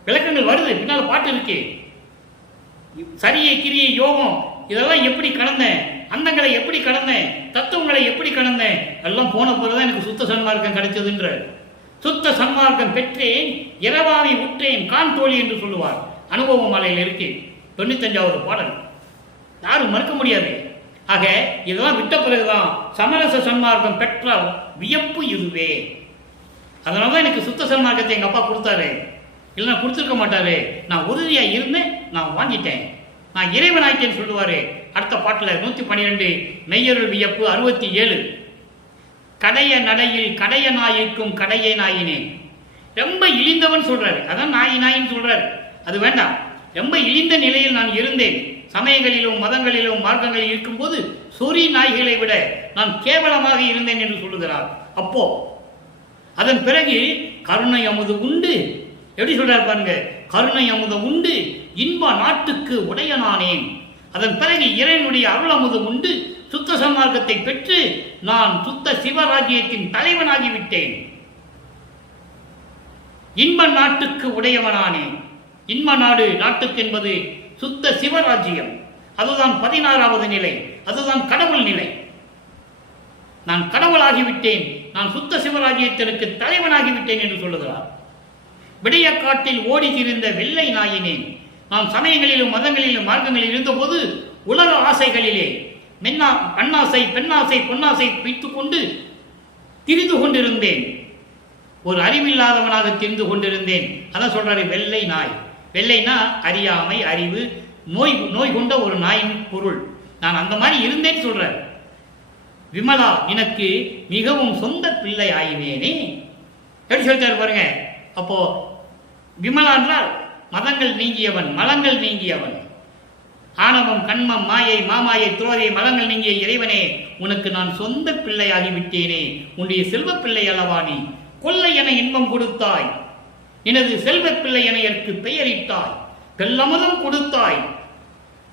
விளக்கங்கள் வருது, பின்னால் பாட்டு இருக்கு. சரியை கிரியை யோகம் இதெல்லாம் எப்படி கடந்தேன், அந்தங்களை எப்படி கடந்தேன், தத்துவங்களை எப்படி கடந்தேன், எல்லாம் போன போதுதான் எனக்கு சுத்த சன்மார்க்கம் கிடைச்சதுன்ற. சுத்த சன்மார்க்கம் பெற்றேன், இரவாவி உற்றேன் கான் தோழி என்று சொல்லுவார். அனுபவ மாலையில் இருக்கு 95வது பாடல். யாரும் மறுக்க முடியாது. ஆக இதெல்லாம் விட்ட பிறகுதான் சமரச சன்மார்க்கம் பெற்றால் வியப்பு இதுவே. அதனாலதான் எனக்கு சுத்த சன்மார்க்கத்தை எங்க அப்பா கொடுத்தாரு, இல்லைன்னா கொடுத்துருக்க மாட்டாரு. நான் உறுதியா இருந்தேன், நான் வாங்கிட்டேன், நான் இறைவன் ஆயிட்டேன்னு சொல்லுவாரு. அடுத்த பாட்டில் 112 மெய்யருள் வியப்பு 67. கடைய நடையில் கடைய நாய்க்கும் கடையை நாயினேன். ரொம்ப இழிந்தவன் சொல்றாரு, அதான் நாயின்னு சொல்றாரு. அது வேண்டாம். ரொம்ப இழிந்த நிலையில் நான் இருந்தேன். சமயங்களிலும் மதங்களிலும் மார்க்கங்களில் இருக்கும்போது சொறி நாய்களை விட நான் கேவலமாக இருந்தேன் என்று சொல்லுகிறார். அப்போ அதன் பிறகு கருணை அமுது உண்டு. எப்படி சொல்றாரு பாருங்க, கருணை அமுது உண்டு இன்ப நாட்டுக்கு உடையனானேன். அதன் பிறகு இறைவனுடைய அருள் அமுது உண்டு, சுத்த சன்மார்க்கத்தை பெற்று நான் சுத்த சிவராஜ்யத்தின் தலைவனாகிவிட்டேன். இன்ப நாட்டுக்கு உடையவனானேன். இன்ப நாடு, நாட்டுக்கு என்பது சுத்த சிவராஜ்யம். அதுதான் 16வது நிலை, அதுதான் கடவுள் நிலை. நான் கடவுளாகிவிட்டேன், நான் சுத்த சிவராஜ்யத்திற்கு தலைவனாகிவிட்டேன் என்று சொல்லுகிறார். விடையக்காட்டில் ஓடி திரிந்த வெள்ளை நாயினேன். நான் சமயங்களிலும் மதங்களிலும் மார்க்கங்களில் இருந்தபோது உலக ஆசைகளிலே அண்ணாசை பெண்ணாசை பொன்னாசை வைத்துக் கொண்டு திரிந்து கொண்டிருந்தேன். ஒரு அறிவில்லாதவனாக திரிந்து கொண்டிருந்தேன். அதான் சொல்றாரு வெள்ளை நாய். வெள்ளைனா அறியாமை, அறிவு, நோய் கொண்ட ஒரு நாயின் பொருள். நான் அந்த மாதிரி இருந்தேன்னு சொல்றாரு. விமலா எனக்கு மிகவும் சொந்த பிள்ளை ஆயினேனே. எப்படி சொல்லிட்டாரு பாருங்க. அப்போ விமலா என்றால் மதங்கள் நீங்கியவன், மலங்கள் நீங்கியவன். ஆணவம், கண்மம், மாயை, மாமாயை, துரோகை, மலங்கள் நீங்கிய இறைவனே, உனக்கு நான் சொந்த பிள்ளையாகிவிட்டேனே. உன்னுடைய செல்வ பிள்ளை அல்லவா நீ. கொல்லை என இன்பம் கொடுத்தாய், எனது செல்வ பிள்ளை என எனக்கு பெயரிட்டாய், பெல்லமுதம் கொடுத்தாய்,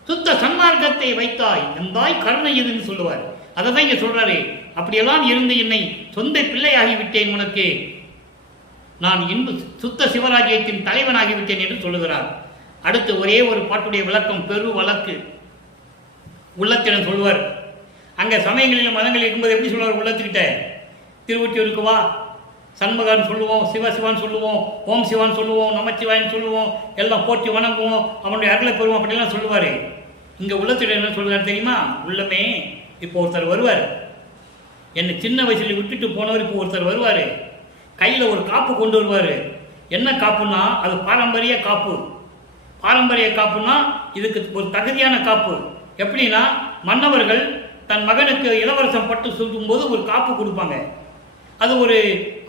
சுத்த சன்மார்க்கத்தை வைத்தாய், எந்தாய் கருணை எதுன்னு சொல்லுவார். அதை தான் இங்க சொல்றாரு. அப்படியெல்லாம் இருந்து என்னை சொந்த பிள்ளையாகிவிட்டேன், உனக்கு நான் சுத்த சிவராஜ்யத்தின் தலைவனாகிவிட்டேன் என்று சொல்லுகிறார். அடுத்து ஒரே ஒரு பாட்டுடைய விளக்கம், பெரு வழக்கு. உள்ளத்திடம் சொல்லுவார். அங்கே சமயங்களிலும் மதங்கள் இருக்கும்போது எப்படி சொல்லுவார்? உள்ளத்துக்கிட்ட திருவொற்றியூருக்கு வா, சண்முகான்னு சொல்லுவோம், சிவசிவான்னு சொல்லுவோம், ஓம் சிவான்னு சொல்லுவோம், நமச்சிவாயின்னு சொல்லுவோம், எல்லாம் போற்றி வணங்குவோம், அவனுடைய அருளை பெறுவோம், அப்படிலாம் சொல்லுவார். இங்கே உள்ளத்திடம் என்ன சொல்லுவார் தெரியுமா? உள்ளமே, இப்போ ஒருத்தர் வருவார், என்னை சின்ன வயசில் விட்டுட்டு போனவர் இப்போ ஒருத்தர் வருவார், கையில் ஒரு காப்பு கொண்டு வருவார். என்ன காப்புன்னா அது பாரம்பரிய காப்பு. பாரம்பரிய காப்புனா இதுக்கு ஒரு தகுதியான காப்பு. எப்படின்னா மன்னவர்கள் தன் மகனுக்கு இளவரசன் பட்டு சொல்லும்போது ஒரு காப்பு கொடுப்பாங்க. அது ஒரு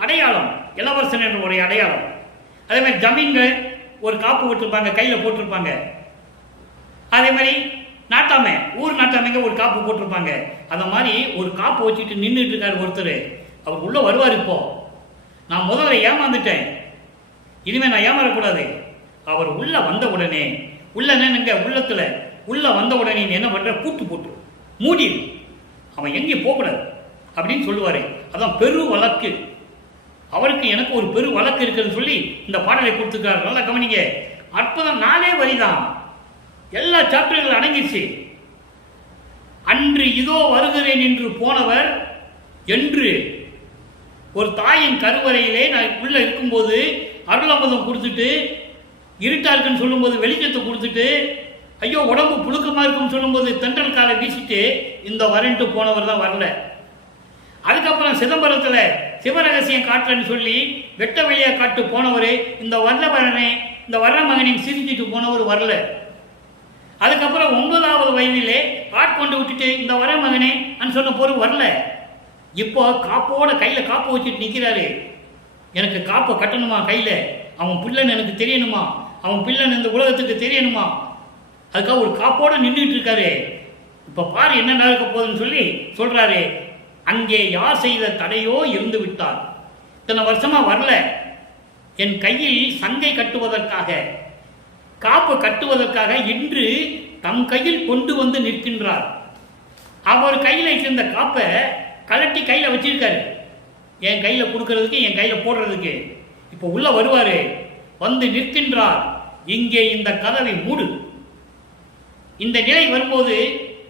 அடையாளம், இளவரசன் என்ற ஒரு அடையாளம். அதே மாதிரி ஜமீன்கள் ஒரு காப்பு போட்டிருப்பாங்க, கையில் போட்டிருப்பாங்க. அதே மாதிரி நாட்டாமை, ஊர் நாட்டாமைங்க ஒரு காப்பு போட்டிருப்பாங்க. அந்த மாதிரி ஒரு காப்பு வச்சுட்டு நின்றுட்டு இருக்காரு ஒருத்தர். அவர் உள்ள வருவார். இப்போ நான் முதல்ல ஏமாந்துட்டேன், இனிமேல் நான் ஏமாறக்கூடாது. அவர் உள்ள வந்த உடனே, உள்ள என்னங்க உள்ளத்துல உள்ள வந்த உடனே என்ன பண்ற? பூட்டு போட்டு மூடி, அவன் எங்கேயும் போகக்கூடாது அப்படின்னு சொல்லுவாரு. அதான் பெரு வழக்கு. அவருக்கு எனக்கு ஒரு பெரு வழக்கு இருக்குன்னு சொல்லி இந்த பாடலை கொடுத்துருக்காரு. நல்லா கவனிங்க, அற்புதம். 4 வரிதான், எல்லா சாப்டர்கள் அடங்கிச்சு. அன்று இதோ வருகிறேன் என்று போனவர் என்று ஒரு தாயின் கருவறையிலே நான் உள்ள இருக்கும்போது அருளமுதம் கொடுத்துட்டு, இருட்டா இருக்குன்னு சொல்லும்போது வெளிச்சத்தை கொடுத்துட்டு, ஐயோ உடம்பு புழுக்கமா இருக்குன்னு சொல்லும்போது தென்றல் காலை வீசிட்டு இந்த வரன்ட்டு போனவர் தான் வரல. அதுக்கப்புறம் சிதம்பரத்தில் சிவரகசியம் காட்டுறேன்னு சொல்லி வெட்ட வெளியா காட்டு போனவர் இந்த வல்லவரனே, இந்த வர்ற மகனையும் சிரிச்சிட்டு போனவர் வரல. அதுக்கப்புறம் 9வது வயதிலே ஆட்கொண்டு விட்டுட்டு இந்த வர மகனே சொன்ன போர் வரல. இப்போ காப்போட கையில் காப்பு வச்சுட்டு நிற்கிறாரு. எனக்கு காப்பை கட்டணுமா கையில், அவன் பிள்ளைன்னு எனக்கு தெரியணுமா, அவன் பிள்ளைன்னு இந்த உலகத்துக்கு தெரியணுமா, அதுக்காக ஒரு காப்போட நின்றுட்டு இருக்காரு. இப்போ பாரு என்ன நடக்க போகுதுன்னு சொல்லி சொல்றாரு. அங்கே யார் செய்த தடையோ இருந்து விட்டார். இத்தனை வருஷமா வரல, என் கையில் சங்கை கட்டுவதற்காக, காப்பு கட்டுவதற்காக இன்று தம் கையில் கொண்டு வந்து நிற்கின்றார். அவர் கையில் இருந்த காப்பை கலட்டி கையில் வச்சிருக்காரு, என் கையில் கொடுக்கறதுக்கு, என் கையில் போடுறதுக்கு. இப்போ உள்ள வருவாரு, வந்து நிற்கின்றார். இங்கே இந்த கதவை மூடு. இந்த நிலை வரும்போது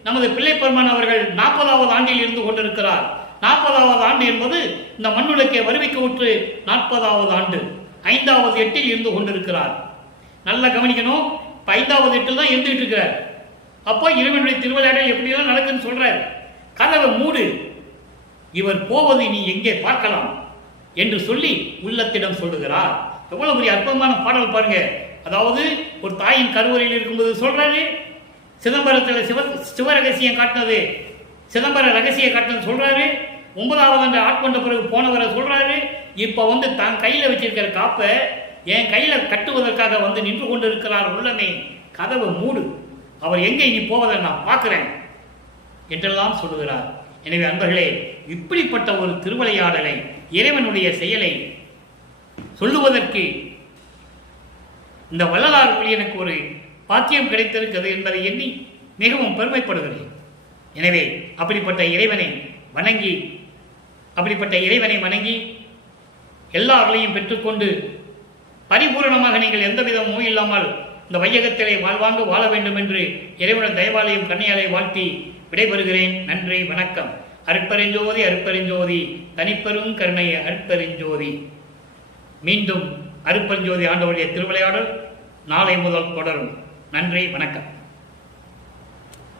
நமது பிள்ளை பெருமான் அவர்கள் 40வது ஆண்டில் இருந்து கொண்டிருக்கிறார். 40வது ஆண்டு என்பது இந்த மண்ணுலக்கை வருவிக்க உற்று 40வது ஆண்டு, 5வது எட்டில் இருந்து கொண்டிருக்கிறார். நல்லா கவனிக்கணும், 5வது எட்டில் தான் இருந்துகிட்டு இருக்கிறார். அப்போ இறைவனுடைய திருவிளையாடல் எப்படியெல்லாம் நடக்குன்னு சொல்றார். கதவை மூடு, இவர் போவது நீ எங்கே பார்க்கலாம் என்று சொல்லி உள்ளத்திடம் சொல்லுகிறார். எவ்வளவு பெரிய அற்புதமான பாடல் பாருங்க. அதாவது ஒரு தாயின் கருவறையில் இருக்கும்போது சொல்றாரு, சிதம்பரத்தில் சிவரகசியம் காட்டினது, சிதம்பர ரகசிய காட்டினது சொல்றாரு. 9வது ஆண்டு ஆட்கொண்ட பிறகு போனவரை சொல்றாரு. இப்ப வந்து தான் கையில வச்சிருக்கிற காப்பை என் கையில கட்டுவதற்காக வந்து நின்று கொண்டு இருக்கிறார். உள்ளமே, கதவை மூடு, அவர் எங்கே நீ போவதை நான் பார்க்கிறேன் என்றெல்லாம் சொல்லுகிறார். எனவே அன்பர்களே, இப்படிப்பட்ட ஒரு திருவிளையாடலை, இறைவனுடைய செயலை சொல்லுவதற்கு இந்த வள்ளலார் மொழி எனக்கு ஒரு பாக்கியம் கிடைத்திருக்கிறது என்பதை எண்ணி மிகவும் பெருமைப்படுகிறேன். எனவே அப்படிப்பட்ட இறைவனை வணங்கி எல்லா அருளையும் பெற்றுக்கொண்டு பரிபூரணமாக நீங்கள் எந்தவித நோய் இல்லாமல் இந்த வையகத்திலே வாழ்வாங்கு வாழ வேண்டும் என்று இறைவன் தயவாலயம் கண்ணியாலை வாழ்த்தி விடைபெறுகிறேன். நன்றி, வணக்கம். அருட்பெருஞ்சோதி அருட்பெருஞ்சோதி, தனிப்பெரும் கருணை அருட்பெருஞ்சோதி. மீண்டும் அருட்பெருஞ்சோதி ஆண்டவருடைய திருவிளையாடல் நாளை முதல் தொடரும். நன்றி, வணக்கம்.